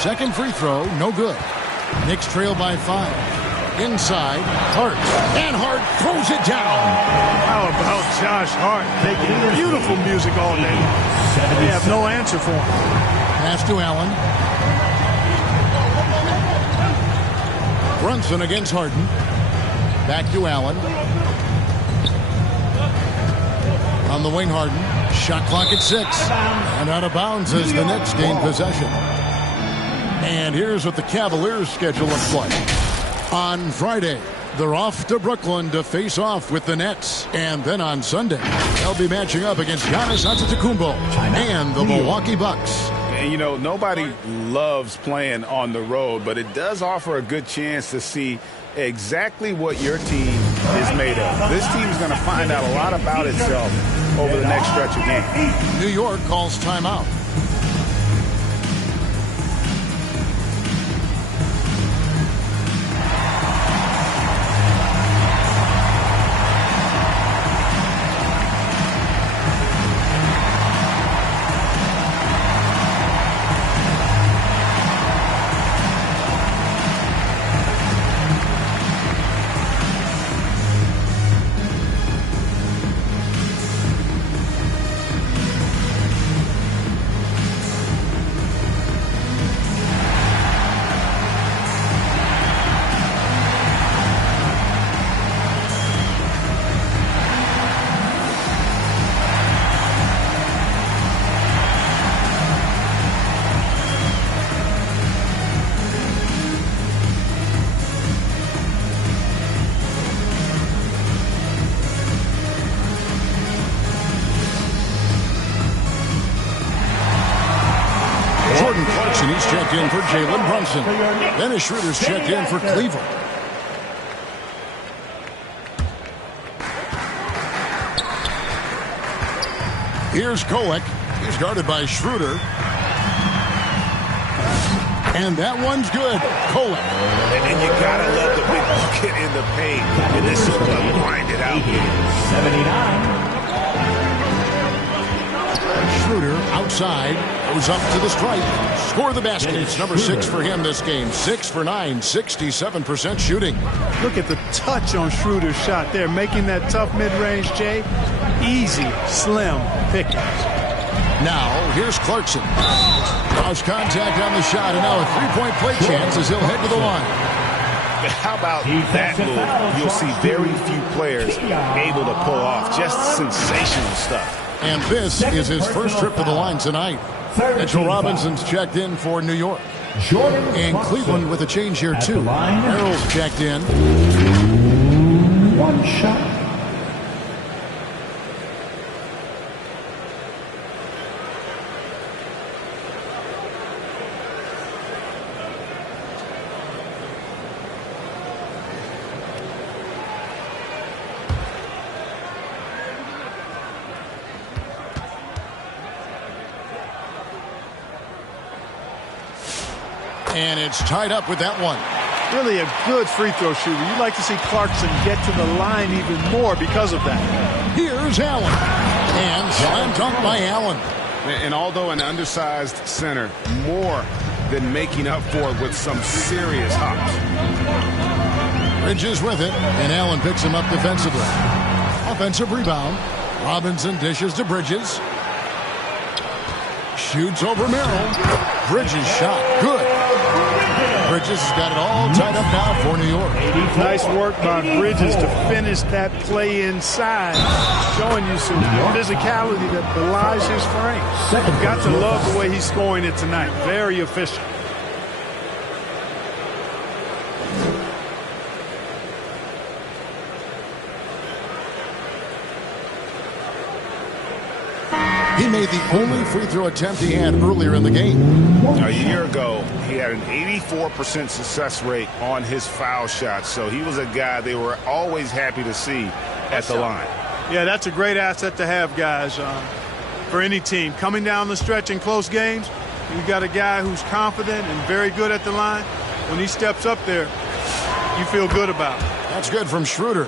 Second free throw, no good. Knicks trail by 5. Inside, Hart. And Hart throws it down. How about Josh Hart making beautiful music all day? We have no answer for him. Pass to Allen. Brunson against Harden. Back to Allen. On the wing, Harden. Shot clock at 6. And out of bounds as the Knicks gain possession. And here's what the Cavaliers' schedule looks like. On Friday, they're off to Brooklyn to face off with the Nets. And then on Sunday, they'll be matching up against Giannis Antetokounmpo and the Milwaukee Bucks. And, you know, nobody loves playing on the road, but it does offer a good chance to see exactly what your team is made of. This team's going to find out a lot about itself over the next stretch of games. New York calls timeout. He's checked in for Jalen Brunson. Dennis Schroeder's checked in for Cleveland. Here's Kolek. He's guarded by Schroeder. And that one's good. Kolek. And you got to love the big bucket in the paint. And this is going to grind it out. 79. Schroeder outside, goes up to the stripe, score the basket. It's number 6 for him this game. 6 for 9, 67% shooting. Look at the touch on Schroeder's shot there, making that tough mid-range, Jay. Easy, slim pickings. Now, here's Clarkson. Draws contact on the shot, and now a three-point play chance as he'll head to the line. How about that move? You'll see very few players able to pull off just sensational stuff. And this is his first trip to the line tonight. Mitchell Robinson's checked in for New York. And Cleveland with a change here, too. Merrill's checked in. One shot. And it's tied up with that one. Really a good free throw shooter. You'd like to see Clarkson get to the line even more because of that. Here's Allen. And slam dunk by Allen. And although an undersized center, more than making up for it with some serious hops. Bridges with it, and Allen picks him up defensively. Offensive rebound. Robinson dishes to Bridges. Shoots over Merrill. Bridges shot. Good. Bridges has got it all tied up now for New York. Nice work by Bridges to finish that play inside, showing you some physicality that belies his frame. You've got to love the way he's scoring it tonight. Very efficient. He made the only free throw attempt he had earlier in the game. A year ago, he had an 84% success rate on his foul shots, so he was a guy they were always happy to see at the line. Yeah, that's a great asset to have, guys, for any team. Coming down the stretch in close games, you've got a guy who's confident and very good at the line. When he steps up there, you feel good about it. That's good from Schroeder.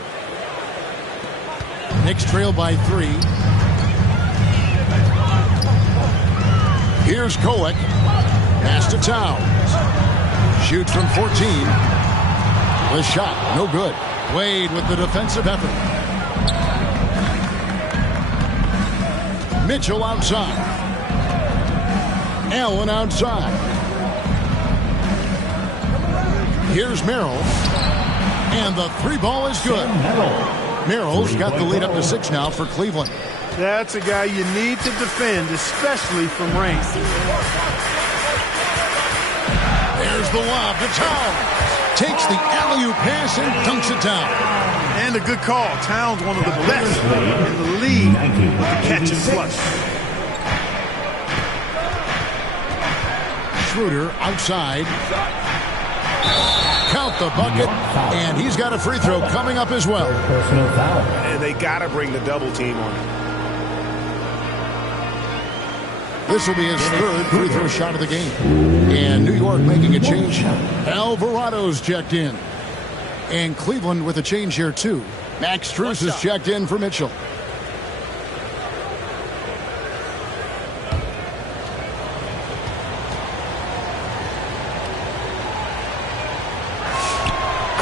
Knicks trail by 3. Here's Kolek. Pass to Towns. Shoots from 14. The shot, no good. Wade with the defensive effort. Mitchell outside. Allen outside. Here's Merrill. And the three ball is good. Merrill's got the lead up to 6 now for Cleveland. That's a guy you need to defend, especially from range. There's the lob to Towns. Takes the alley-oop pass and dunks it down. And a good call. Towns, one of the best in the league with the catch and flush. Schroeder outside. Count the bucket, and he's got a free throw coming up as well. And they got to bring the double team on him. This will be his third free throw shot of the game. And New York making a change. Alvarado's checked in. And Cleveland with a change here, too. Max Strus is checked in for Mitchell.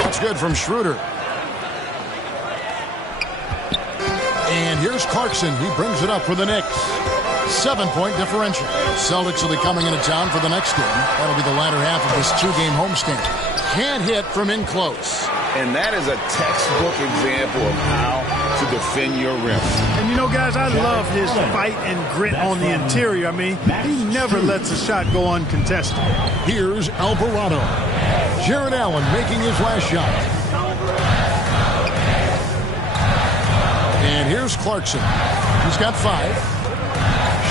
It's good from Schroeder. And here's Clarkson. He brings it up for the Knicks. 7-point differential. Celtics will be coming into town for the next game. That'll be the latter half of this 2-game homestand. Can't hit from in close. And that is a textbook example of how to defend your rim. And you know, guys, I love his fight and grit on the interior. I mean, he never lets a shot go uncontested. Here's Alvarado. Jared Allen making his last shot. And here's Clarkson. He's got 5.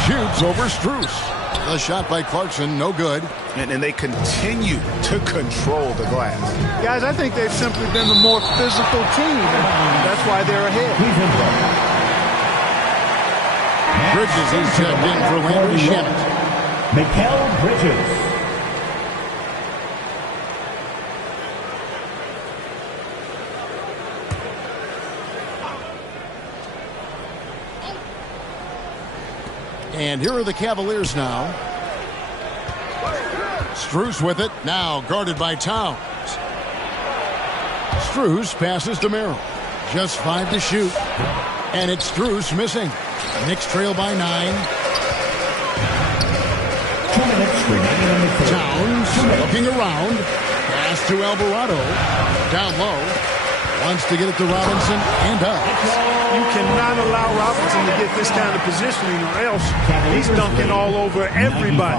Shoots over Strus. The shot by Clarkson, no good. And they continue to control the glass. Guys, I think they've simply been the more physical team, and that's why they're ahead. Bridges is checked in for Landry Shamet. Mikal Bridges. And here are the Cavaliers now. Strus with it. Now guarded by Towns. Strus passes to Merrill. Just 5 to shoot. And it's Strus missing. The Knicks trail by 9. 2 minutes remaining in the third. Towns looking around. Pass to Alvarado. Down low. Wants to get it to Robinson and does. You cannot allow Robinson to get this kind of positioning, or else he's dunking all over everybody.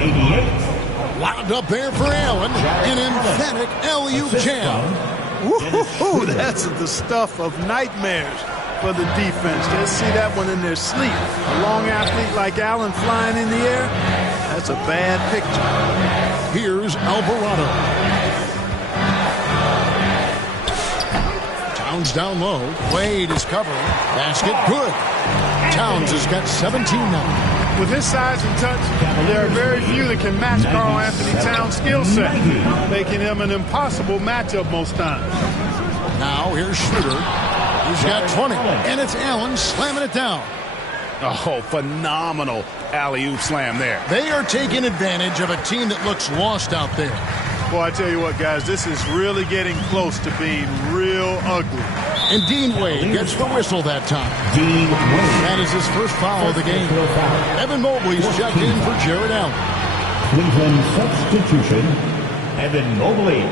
88. Wound up there for Allen. An emphatic alley-oop jam. Woo-hoo-hoo, that's the stuff of nightmares for the defense. They'll see that one in their sleep. A long athlete like Allen flying in the air, that's a bad picture. Here's Alvarado. Towns down low. Wade is covering. Basket good. Towns has got 17 now. With his size and touch, there are very few that can match Karl Anthony Towns' skill set, making him an impossible matchup most times. Now here's Schroeder. He's got 20, and it's Allen slamming it down. Oh, phenomenal alley-oop slam there. They are taking advantage of a team that looks lost out there. Boy, I tell you what, guys, this is really getting close to being real ugly. And Dean Wade gets the whistle that time. Dean Wade. That is his first foul of the game. Evan Mobley's checked in for Jared Allen. Cleveland substitution, Evan Mobley.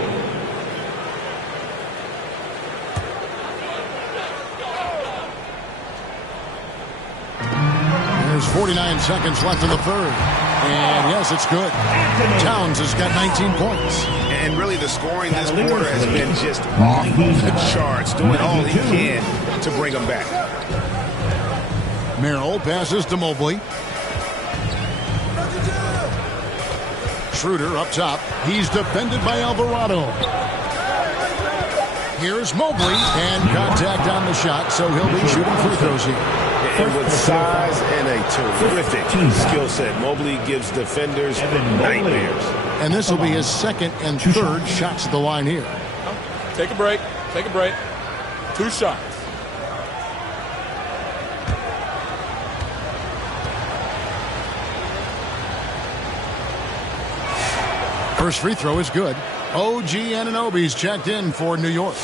There's 49 seconds left in the third. And yes, it's good. Towns has got 19 points. And really the scoring this quarter has been just off the charts, doing all he can to bring them back. Merrill passes to Mobley. Schroeder up top. He's defended by Alvarado. Here's Mobley, and contact on the shot, so he'll be shooting free throws here. And with size and a terrific skill set, Mobley gives defenders nightmares. And this will be his second and third shots at the line here. Take a break. Take a break. 2 shots. First free throw is good. OG Anunoby's checked in for New York.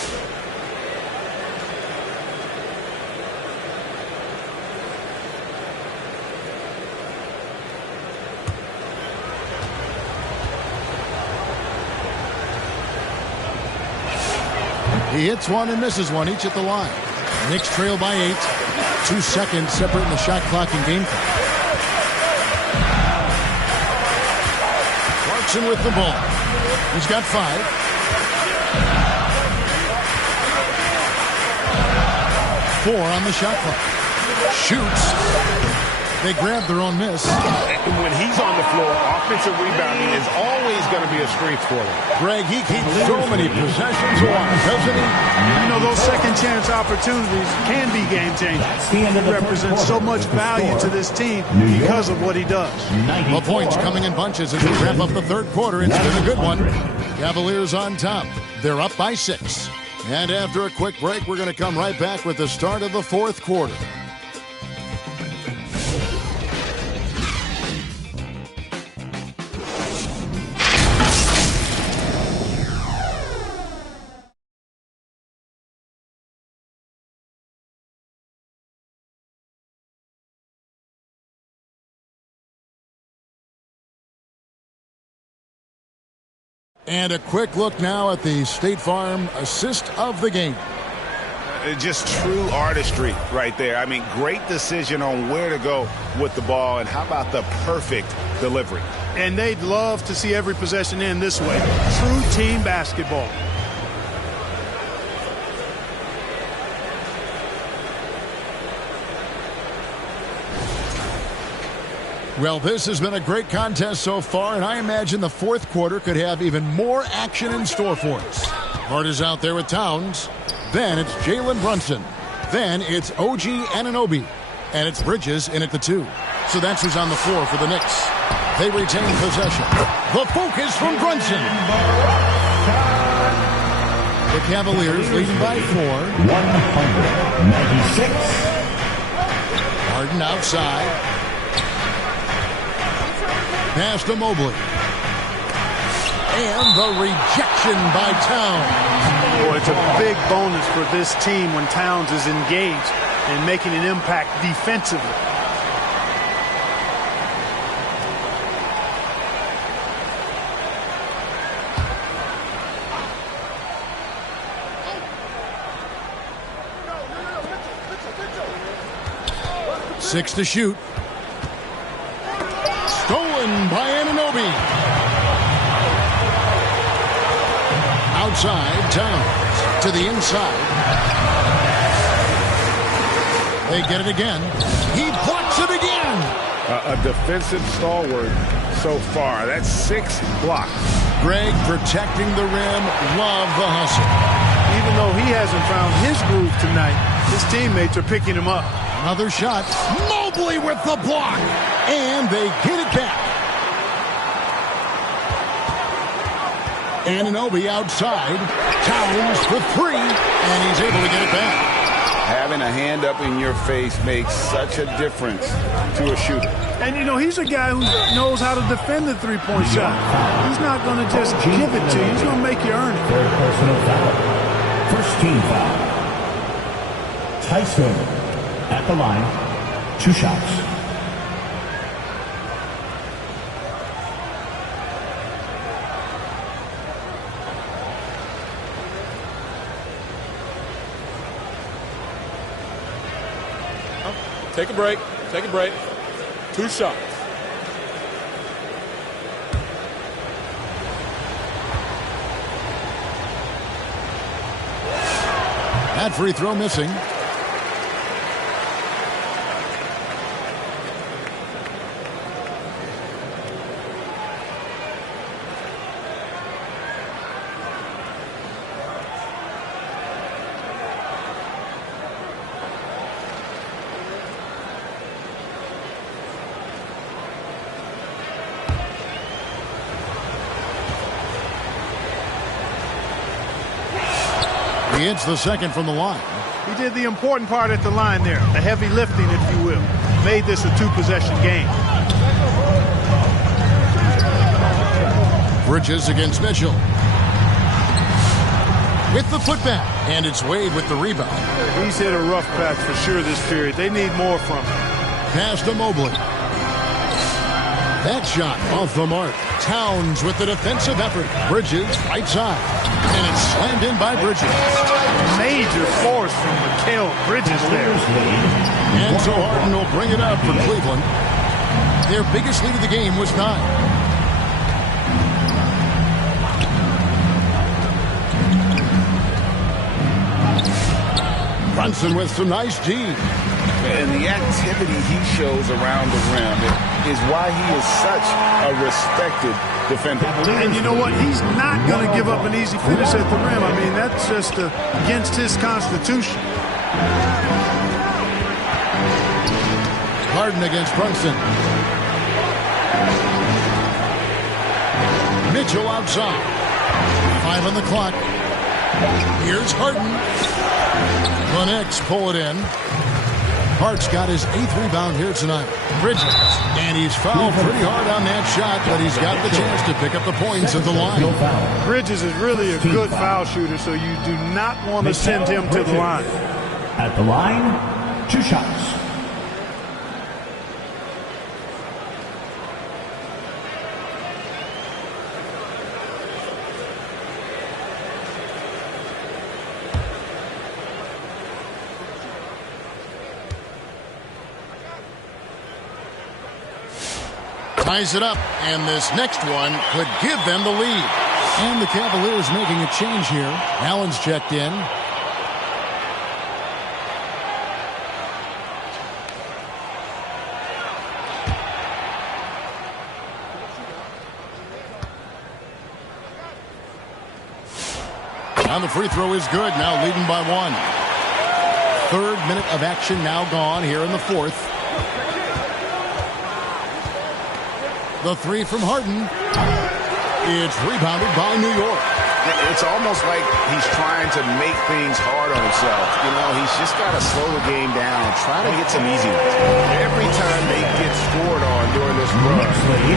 He hits one and misses one, each at the line. Knicks trail by 8. 2 seconds separating the shot clock and game clock. Clarkson with the ball. He's got 5. 4 on the shot clock. Shoots. They grab their own miss. When he's on the floor, offensive rebounding is always going to be a strength for him. Greg, he keeps so many possessions alive, doesn't he? You know, those second chance opportunities can be game changers. He represents so much value to this team because of what he does. The points coming in bunches as we wrap up the third quarter. It's been a good one. Cavaliers on top. They're up by 6. And after a quick break, we're going to come right back with the start of the fourth quarter. And a quick look now at the State Farm assist of the game. Just true artistry right there. I mean, great decision on where to go with the ball, and how about the perfect delivery? And they'd love to see every possession end this way. True team basketball. Well, this has been a great contest so far, and I imagine the fourth quarter could have even more action in store for us. Hart is out there with Towns. Then it's Jalen Brunson. Then it's OG Anunoby. And it's Bridges in at the 2. So that's who's on the floor for the Knicks. They retain possession. The focus from Brunson. The Cavaliers leading by 4. 196. Harden outside. Pass to Mobley. And the rejection by Towns. Boy, it's a big bonus for this team when Towns is engaged and making an impact defensively. Six to shoot. Stolen by Anunoby. Outside, Towns to the inside. They get it again. He blocks it again. A defensive stalwart so far. That's 6 blocks. Greg protecting the rim. Love the hustle. Even though he hasn't found his groove tonight, his teammates are picking him up. Another shot. Mobley with the block. And they get it back. Anunoby outside. Towns for 3. And he's able to get it back. Having a hand up in your face makes such a difference to a shooter. And, you know, he's a guy who knows how to defend the three-point shot. He's not going to just give it to you. He's going to make you earn it. Third personal foul. First team foul. Tyson at the line. 2 shots. Take a break. Take a break. 2 shots. That free throw missing. He hits the second from the line. He did the important part at the line there, the heavy lifting, if you will. Made this a 2-possession game. Bridges against Mitchell. With the putback, and it's Wade with the rebound. He's hit a rough patch for sure this period. They need more from him. Pass to Mobley. That shot off the mark. Towns with the defensive effort. Bridges, right side. And it's slammed in by Bridges. Major force from Mikal Bridges there. And so Harden will bring it up for Cleveland. Their biggest lead of the game was 9. Brunson with some nice D. And the activity he shows around the rim is why he is such a respected defender. And you know what? He's not going to give up an easy finish at the rim. I mean, that's just against his constitution. Harden against Brunson. Mitchell outside. 5 on the clock. Here's Harden. The Knicks pull it in. Hart's got his 8th rebound here tonight. Bridges. And he's fouled pretty hard on that shot, but he's got the chance to pick up the points at the line. Bridges is really a good foul shooter, so you do not want to send him to the line. At the line, 2 shots. Ties it up, and this next one could give them the lead. And the Cavaliers making a change here. Allen's checked in. And the free throw is good, now leading by 1. 3rd minute of action now gone here in the 4th. The 3 from Harden. It's rebounded by New York. It's almost like he's trying to make things hard on himself. You know, he's just got to slow the game down, try to get some easy ones. Every time they get scored on during this run,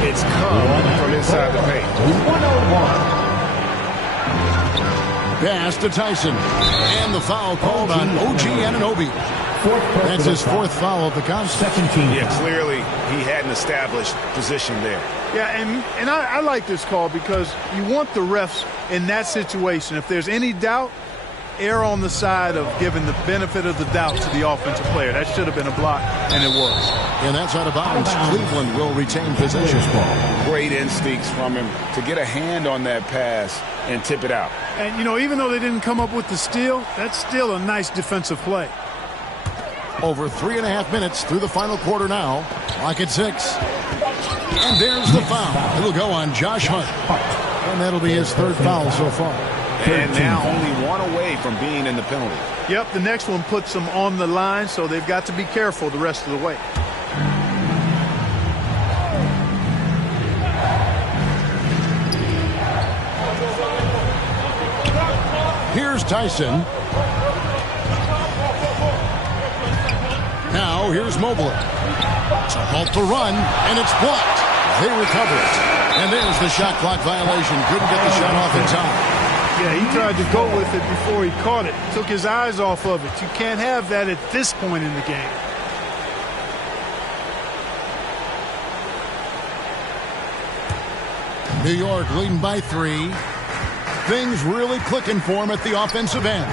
it's come from inside the paint. 101. Pass to Tyson. And the foul called on OG Anunoby. That's his 4th foul of the contest. Yeah, clearly he hadn't established position there. Yeah, and I like this call because you want the refs in that situation. If there's any doubt, err on the side of giving the benefit of the doubt to the offensive player. That should have been a block, and it was. And that's out of bounds. Cleveland will retain possession. Great instincts from him to get a hand on that pass and tip it out. And, you know, even though they didn't come up with the steal, that's still a nice defensive play. Over 3.5 minutes through the final quarter now. Clock at 6. And there's the foul. It'll go on Josh Hart. And that'll be his 3rd foul so far. And now only 1 away from being in the penalty. Yep, the next one puts them on the line, so they've got to be careful the rest of the way. Here's Tyson. Now here's Mobley. It's a halt to run, and it's blocked. They recover it. And there's the shot clock violation. Couldn't get the shot off in time. Yeah, he tried to go with it before he caught it. Took his eyes off of it. You can't have that at this point in the game. New York leading by 3. Things really clicking for him at the offensive end.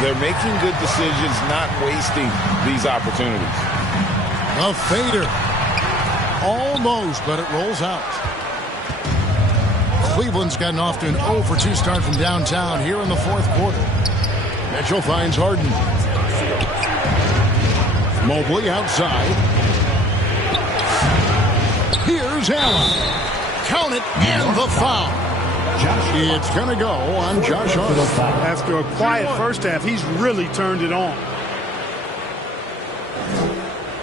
They're making good decisions, not wasting these opportunities. A fader. Almost, but it rolls out. Cleveland's gotten off to an 0 for 2 start from downtown here in the 4th quarter. Mitchell finds Harden. Mobley outside. Here's Allen. Count it, and the foul. It's going to go on Josh Hart. After a quiet first half, he's really turned it on.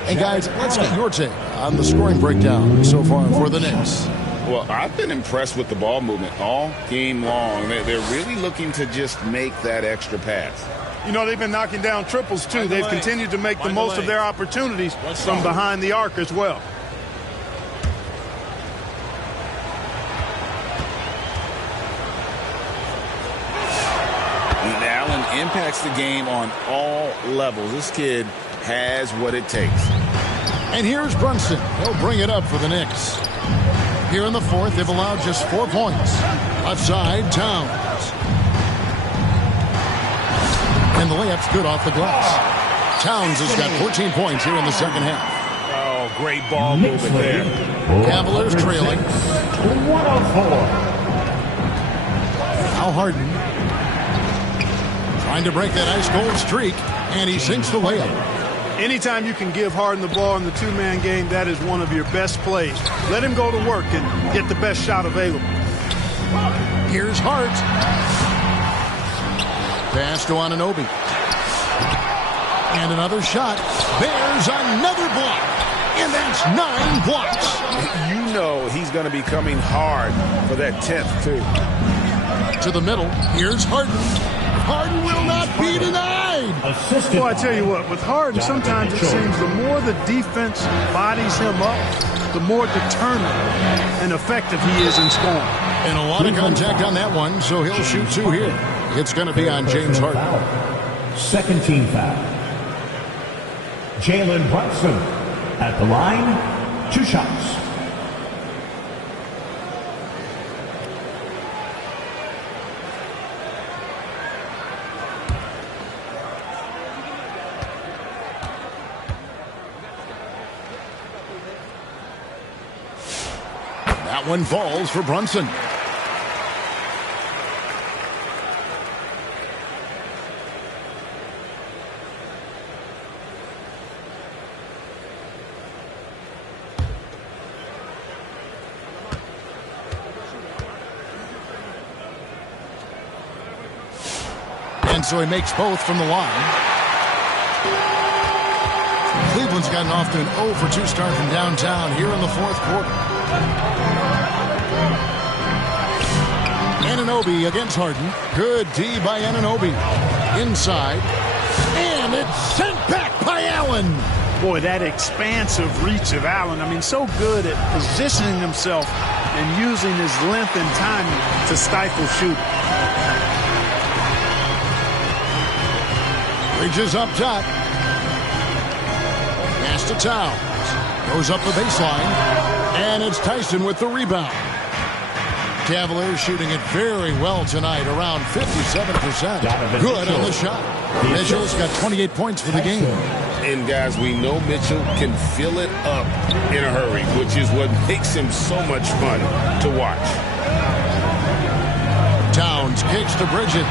Hey, guys, let's get your take on the scoring breakdown so far for the Knicks. Well, I've been impressed with the ball movement all game long. They're really looking to just make that extra pass. You know, they've been knocking down triples, too. They've continued to make the most of their opportunities from behind the arc as well. impacts the game on all levels. This kid has what it takes. And here's Brunson. He'll bring it up for the Knicks. Here in the fourth, they've allowed just 4 points. Left side, Towns. And the layup's good off the glass. Towns has got 14 points here in the second half. Oh, great ball movement there. Cavaliers trailing. 104. Now Harden. Trying to break that ice-cold streak. And he sinks the layup. Anytime you can give Harden the ball in the two-man game, that is one of your best plays. Let him go to work and get the best shot available. Here's Hart. Pass to Anunoby. And another shot. There's another block. And that's 9 blocks. You know he's going to be coming hard for that 10th, too. To the middle. Here's Harden. Harden will not be denied. Well, I tell you what, with Harden, sometimes it seems the more the defense bodies him up, the more determined and effective he is in scoring. And a lot of contact on that one, so he'll shoot 2 here. It's going to be on James Harden. Second team foul. Jalen Brunson at the line, 2 shots. That one falls for Brunson. And so he makes both from the line. Cleveland's gotten off to an 0 for 2 start from downtown here in the fourth quarter. Anunoby against Harden. Good D by Anunoby. Inside. And it's sent back by Allen. Boy, that expansive reach of Allen. I mean, so good at positioning himself and using his length and timing to stifle shooting. Bridges up top. Pass to Towns. Goes up the baseline. And it's Tyson with the rebound. Cavaliers shooting it very well tonight, around 57%. Good on the shot. Mitchell's got 28 points for the game. And, guys, we know Mitchell can fill it up in a hurry, which is what makes him so much fun to watch. Towns kicks to Bridges.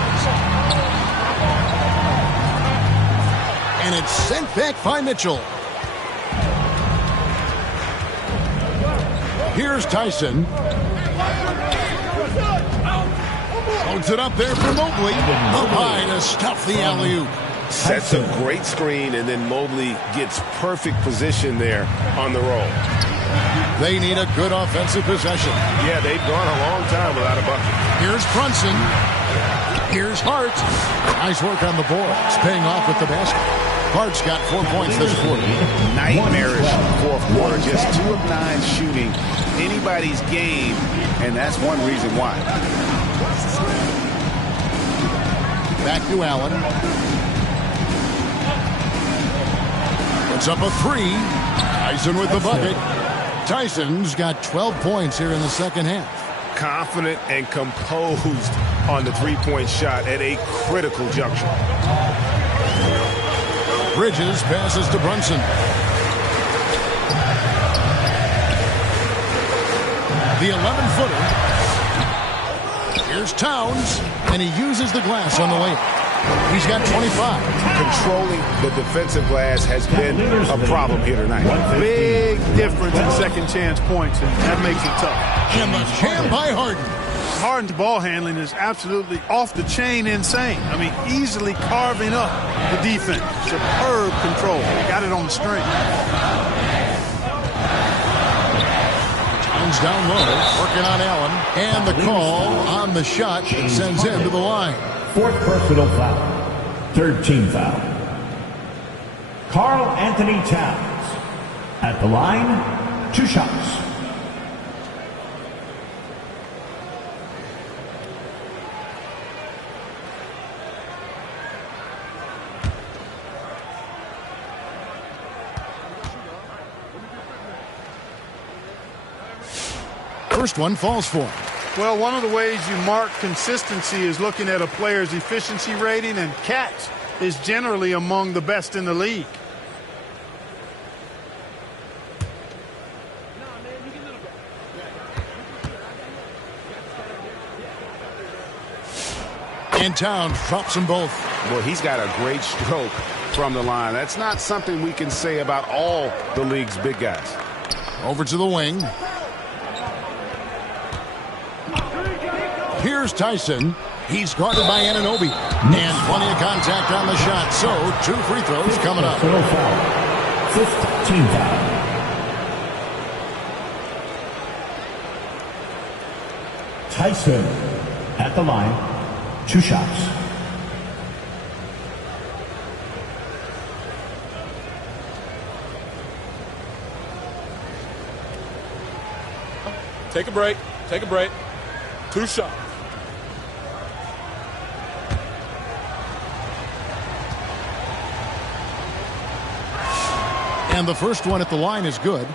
And it's sent back by Mitchell. Here's Tyson. Loads it up there for Mobley. Up high to stuff the alley-oop. Sets a great screen, and then Mobley gets perfect position there on the roll. They need a good offensive possession. Yeah, they've gone a long time without a bucket. Here's Brunson. Here's Hart. Nice work on the boards, paying off with the basket. Hart's got 4 points this quarter. Nightmarish fourth quarter. Just 2 of 9 shooting anybody's game, and that's one reason why. Back to Allen. It's up a 3. Tyson with the bucket. Tyson's got 12 points here in the second half. Confident and composed on the three-point shot at a critical juncture. Bridges passes to Brunson. The 11-footer. Here's Towns, and he uses the glass on the layup. He's got 25. Controlling the defensive glass has been a problem here tonight. Big difference in second chance points, and that makes it tough. And the jam by Harden. Harden's ball handling is absolutely off the chain insane. I mean, easily carving up the defense. Superb control. Got it on the string. Towns down low, working on Allen. And the call on the shot that sends him to the line. 4th personal foul. 3rd team foul. Karl Anthony Towns at the line, 2 shots. first one falls for him. Well, one of the ways you mark consistency is looking at a player's efficiency rating, and catch is generally among the best in the league. And Towns drops them both. Well, he's got a great stroke from the line. That's not something we can say about all the league's big guys. Over to the wing. Here's Tyson. He's guarded by Anunoby. And plenty of contact on the shot. So, 2 free throws coming up. Fifth team foul. Tyson at the line. 2 shots. Take a break. Take a break. 2 shots. And the first one at the line is good.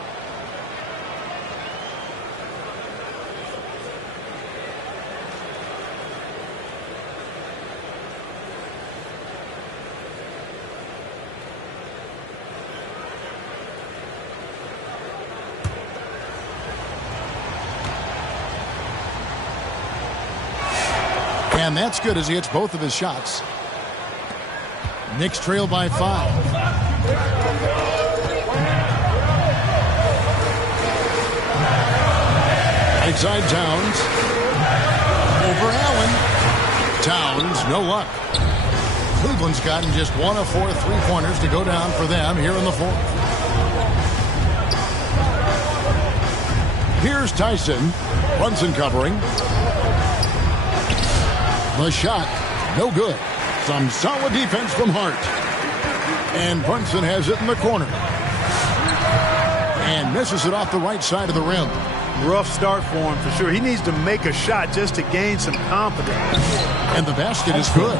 And that's good as he hits both of his shots. Knicks trail by 5. Right side Towns. Over Allen. Towns, no luck. Cleveland's gotten just 1 of 4 3-pointers to go down for them here in the fourth. Here's Tyson. Brunson covering. The shot, no good. Some solid defense from Hart. And Brunson has it in the corner. And misses it off the right side of the rim. Rough start for him for sure. He needs to make a shot just to gain some confidence. And the basket is good.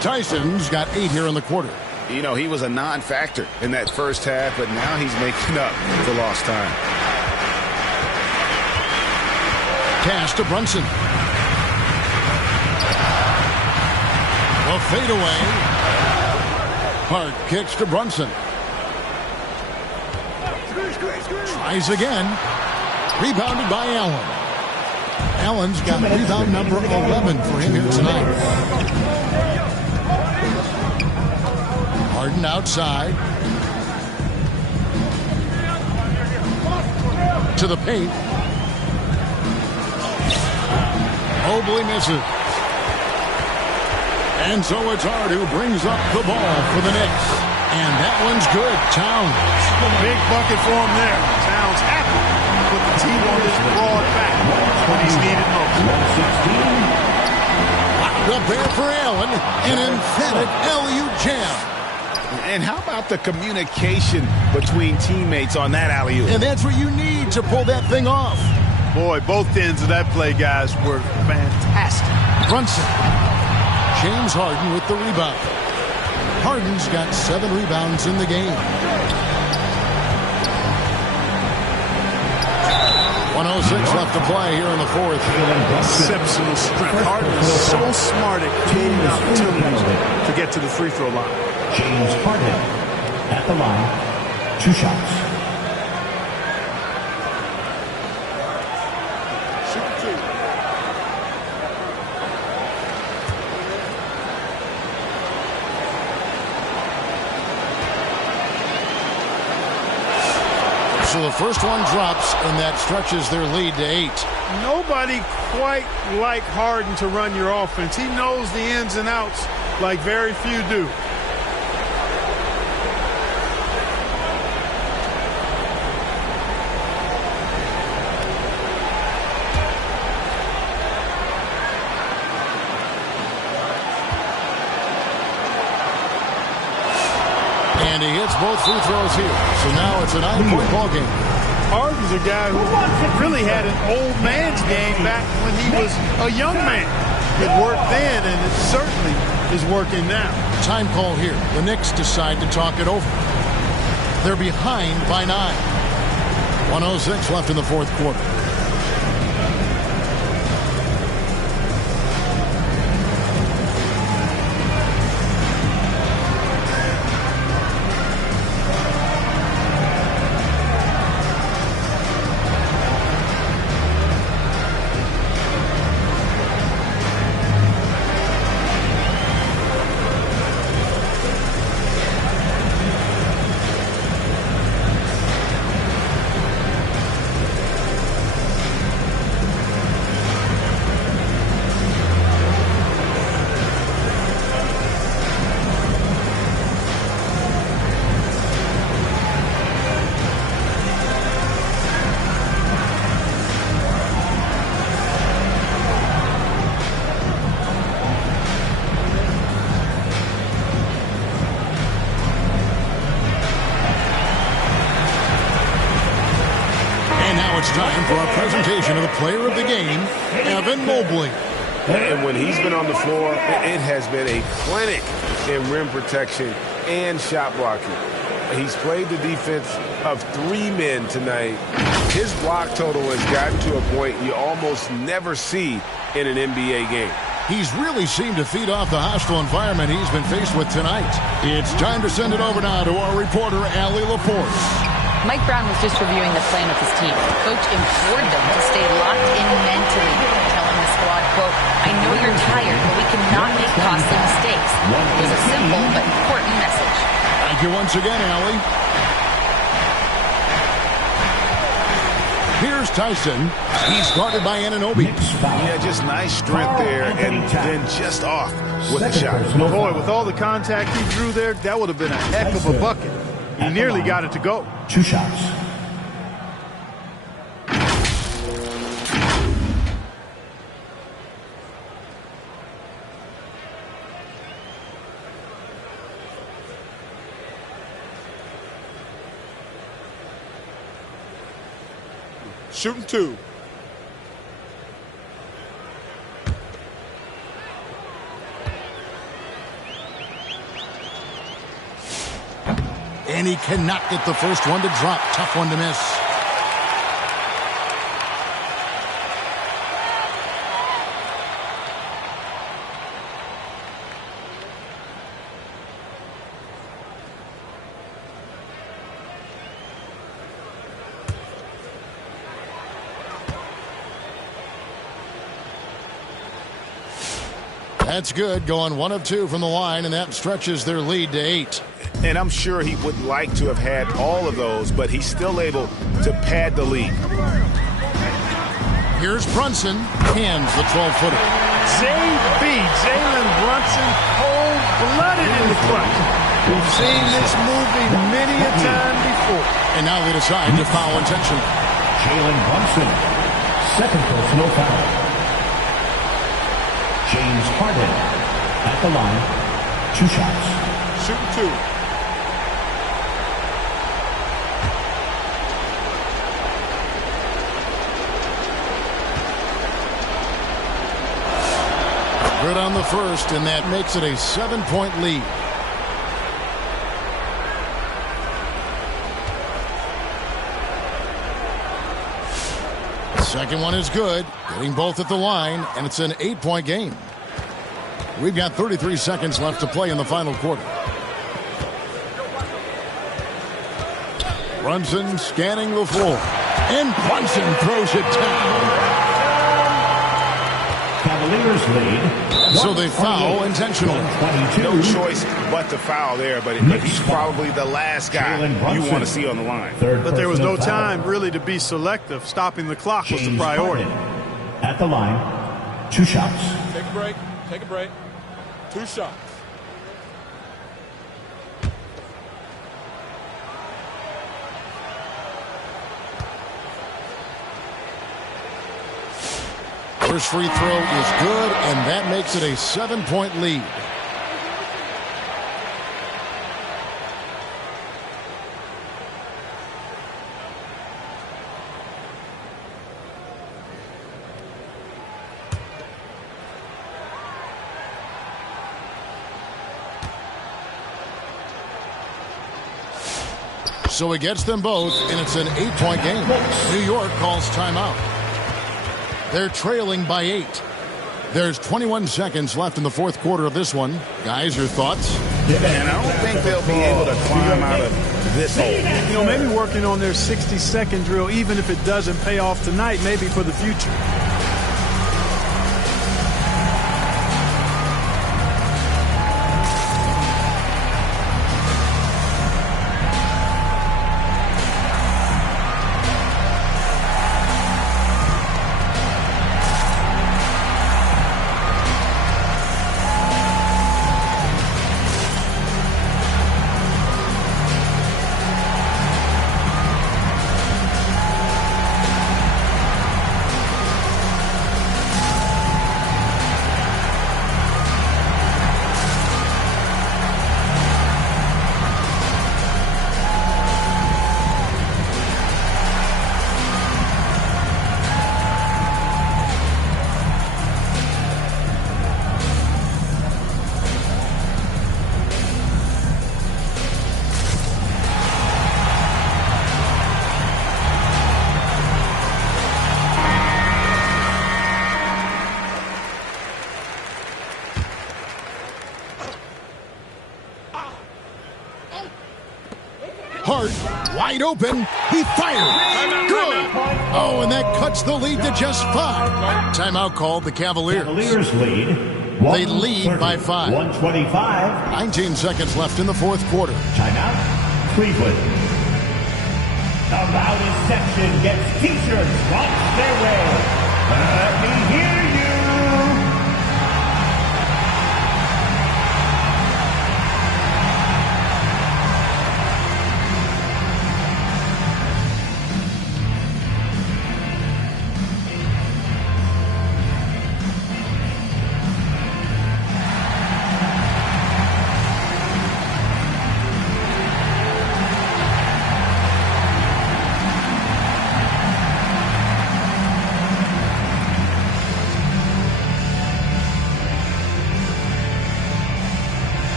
Tyson's got 8 here in the quarter. You know, he was a non-factor in that first half, but now he's making up for lost time. Pass to Brunson. A fadeaway. Hart kicks to Brunson. Tries again. Rebounded by Allen. Allen's got rebound number 11 for him here tonight. Harden outside. To the paint. Mobley misses. And so it's Hart who brings up the ball for the Knicks. And that one's good. Towns. Big bucket for him there. Towns happy to put the team on his broad back when he's needed most. Locked up there for Allen. An emphatic LU jam. And how about the communication between teammates on that alley-oop? And that's what you need to pull that thing off. Boy, both ends of that play, guys, were fantastic. Brunson. James Harden with the rebound. Harden's got 7 rebounds in the game. 1:06 left to play here in the fourth. Exceptional strength. Harden is so smart at creating opportunities to get to the free throw line. James Harden at the line. 2 shots. So the first one drops, and that stretches their lead to 8. Nobody quite like Harden to run your offense. He knows the ins and outs like very few do. And he hits both free throws here. So now it's a 9-point ball game. Harden's a guy who really had an old man's game back when he was a young man. It worked then, and it certainly is working now. Time call here. The Knicks decide to talk it over. They're behind by 9. 1:06 left in the fourth quarter. it's time for our presentation of the player of the game, Evan Mobley. And when he's been on the floor, it has been a clinic in rim protection and shot blocking. He's played the defense of 3 men tonight. His block total has gotten to a point you almost never see in an NBA game. He's really seemed to feed off the hostile environment he's been faced with tonight. It's time to send it over now to our reporter, Allie Laporte. Mike Brown was just reviewing the plan with his team. The coach implored them to stay locked in mentally, telling the squad, quote, "I know you're tired, but we cannot make costly mistakes." It was a simple but important message. Thank you once again, Allie. Here's Tyson. He's guarded by Anunoby. Yeah, just nice strength there, and then just off with the shot. Boy, with all the contact he drew there, that would have been a heck of a bucket. He nearly got it to go. 2 shots. Shooting 2. And he cannot get the first one to drop. Tough one to miss. That's good, going 1 of 2 from the line, and that stretches their lead to 8. And I'm sure he would like to have had all of those, but he's still able to pad the lead. Here's Brunson, hands the 12-footer. Jalen Brunson, cold-blooded in the front. We've seen this movie many a time before. And now they decide to foul intentionally. Jalen Brunson, second personal foul. James Harden at the line, 2 shots. Shooting 2. Good on the first, and that makes it a 7-point lead. The second one is good, getting both at the line, and it's an 8-point game. We've got 33 seconds left to play in the final quarter. Brunson scanning the floor, and Brunson throws it down. Cavaliers lead. So they foul intentionally. No choice but to foul there, but he's probably the last guy you want to see on the line. But there was no time really to be selective. Stopping the clock was the priority. At the line, 2 shots. Take a break. Take a break. 2 shots. First free throw is good, and that makes it a 7-point lead. So he gets them both, and it's an 8-point game. New York calls timeout. They're trailing by 8. There's 21 seconds left in the fourth quarter of this one. Guys, your thoughts? And I don't think they'll be able to climb out of this hole. You know, maybe working on their 60-second drill, even if it doesn't pay off tonight, maybe for the future. Hart, wide open. He fired. Good. Oh, and that cuts the lead to just 5. Timeout called the Cavaliers. Cavaliers lead. They lead by 5. 125. 19 seconds left in the fourth quarter. Timeout, Cleveland. The loudest section gets T-shirts off their way. Let me hear you.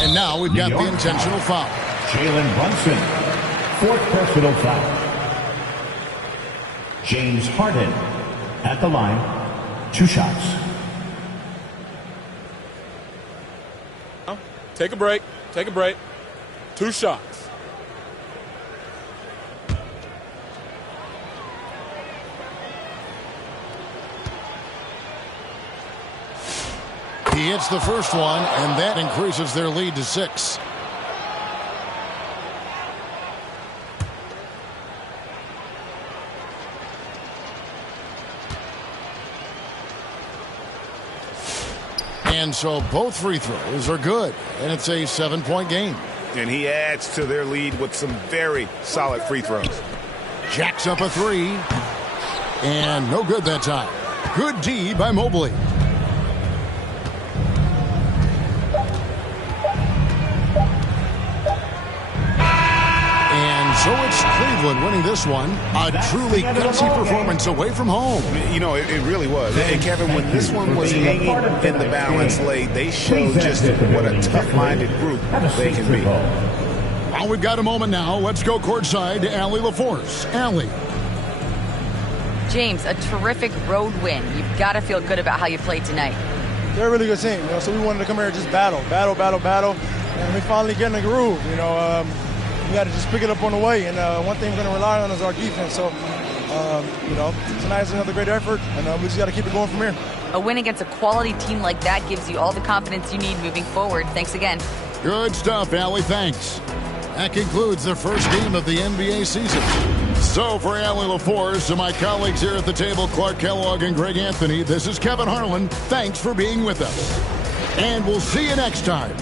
And now we've got the intentional foul. Jalen Brunson, 4th personal foul. James Harden at the line, 2 shots. Take a break. Take a break. 2 shots. He hits the first one, and that increases their lead to 6. And so both free throws are good, and it's a 7-point game. And he adds to their lead with some very solid free throws. Jacks up a 3, and no good that time. Good D by Mobley. So it's Cleveland winning this one. A truly gutsy performance away from home. You know, it really was. And Kevin, when this one was hanging in the balance late, they showed just what a tough-minded group they can be. Well, we've got a moment now. Let's go courtside to Allie LaForce. Allie. James, a terrific road win. You've got to feel good about how you played tonight. They're a really good team, so we wanted to come here and just battle, and we finally get in the groove. We got to just pick it up on the way, and one thing we're going to rely on is our defense. So, tonight's another great effort, and we just got to keep it going from here. A win against a quality team like that gives you all the confidence you need moving forward. Thanks again. Good stuff, Allie. Thanks. That concludes the first game of the NBA season. So for Allie LaForce and my colleagues here at the table, Clark Kellogg and Greg Anthony, this is Kevin Harlan. Thanks for being with us. And we'll see you next time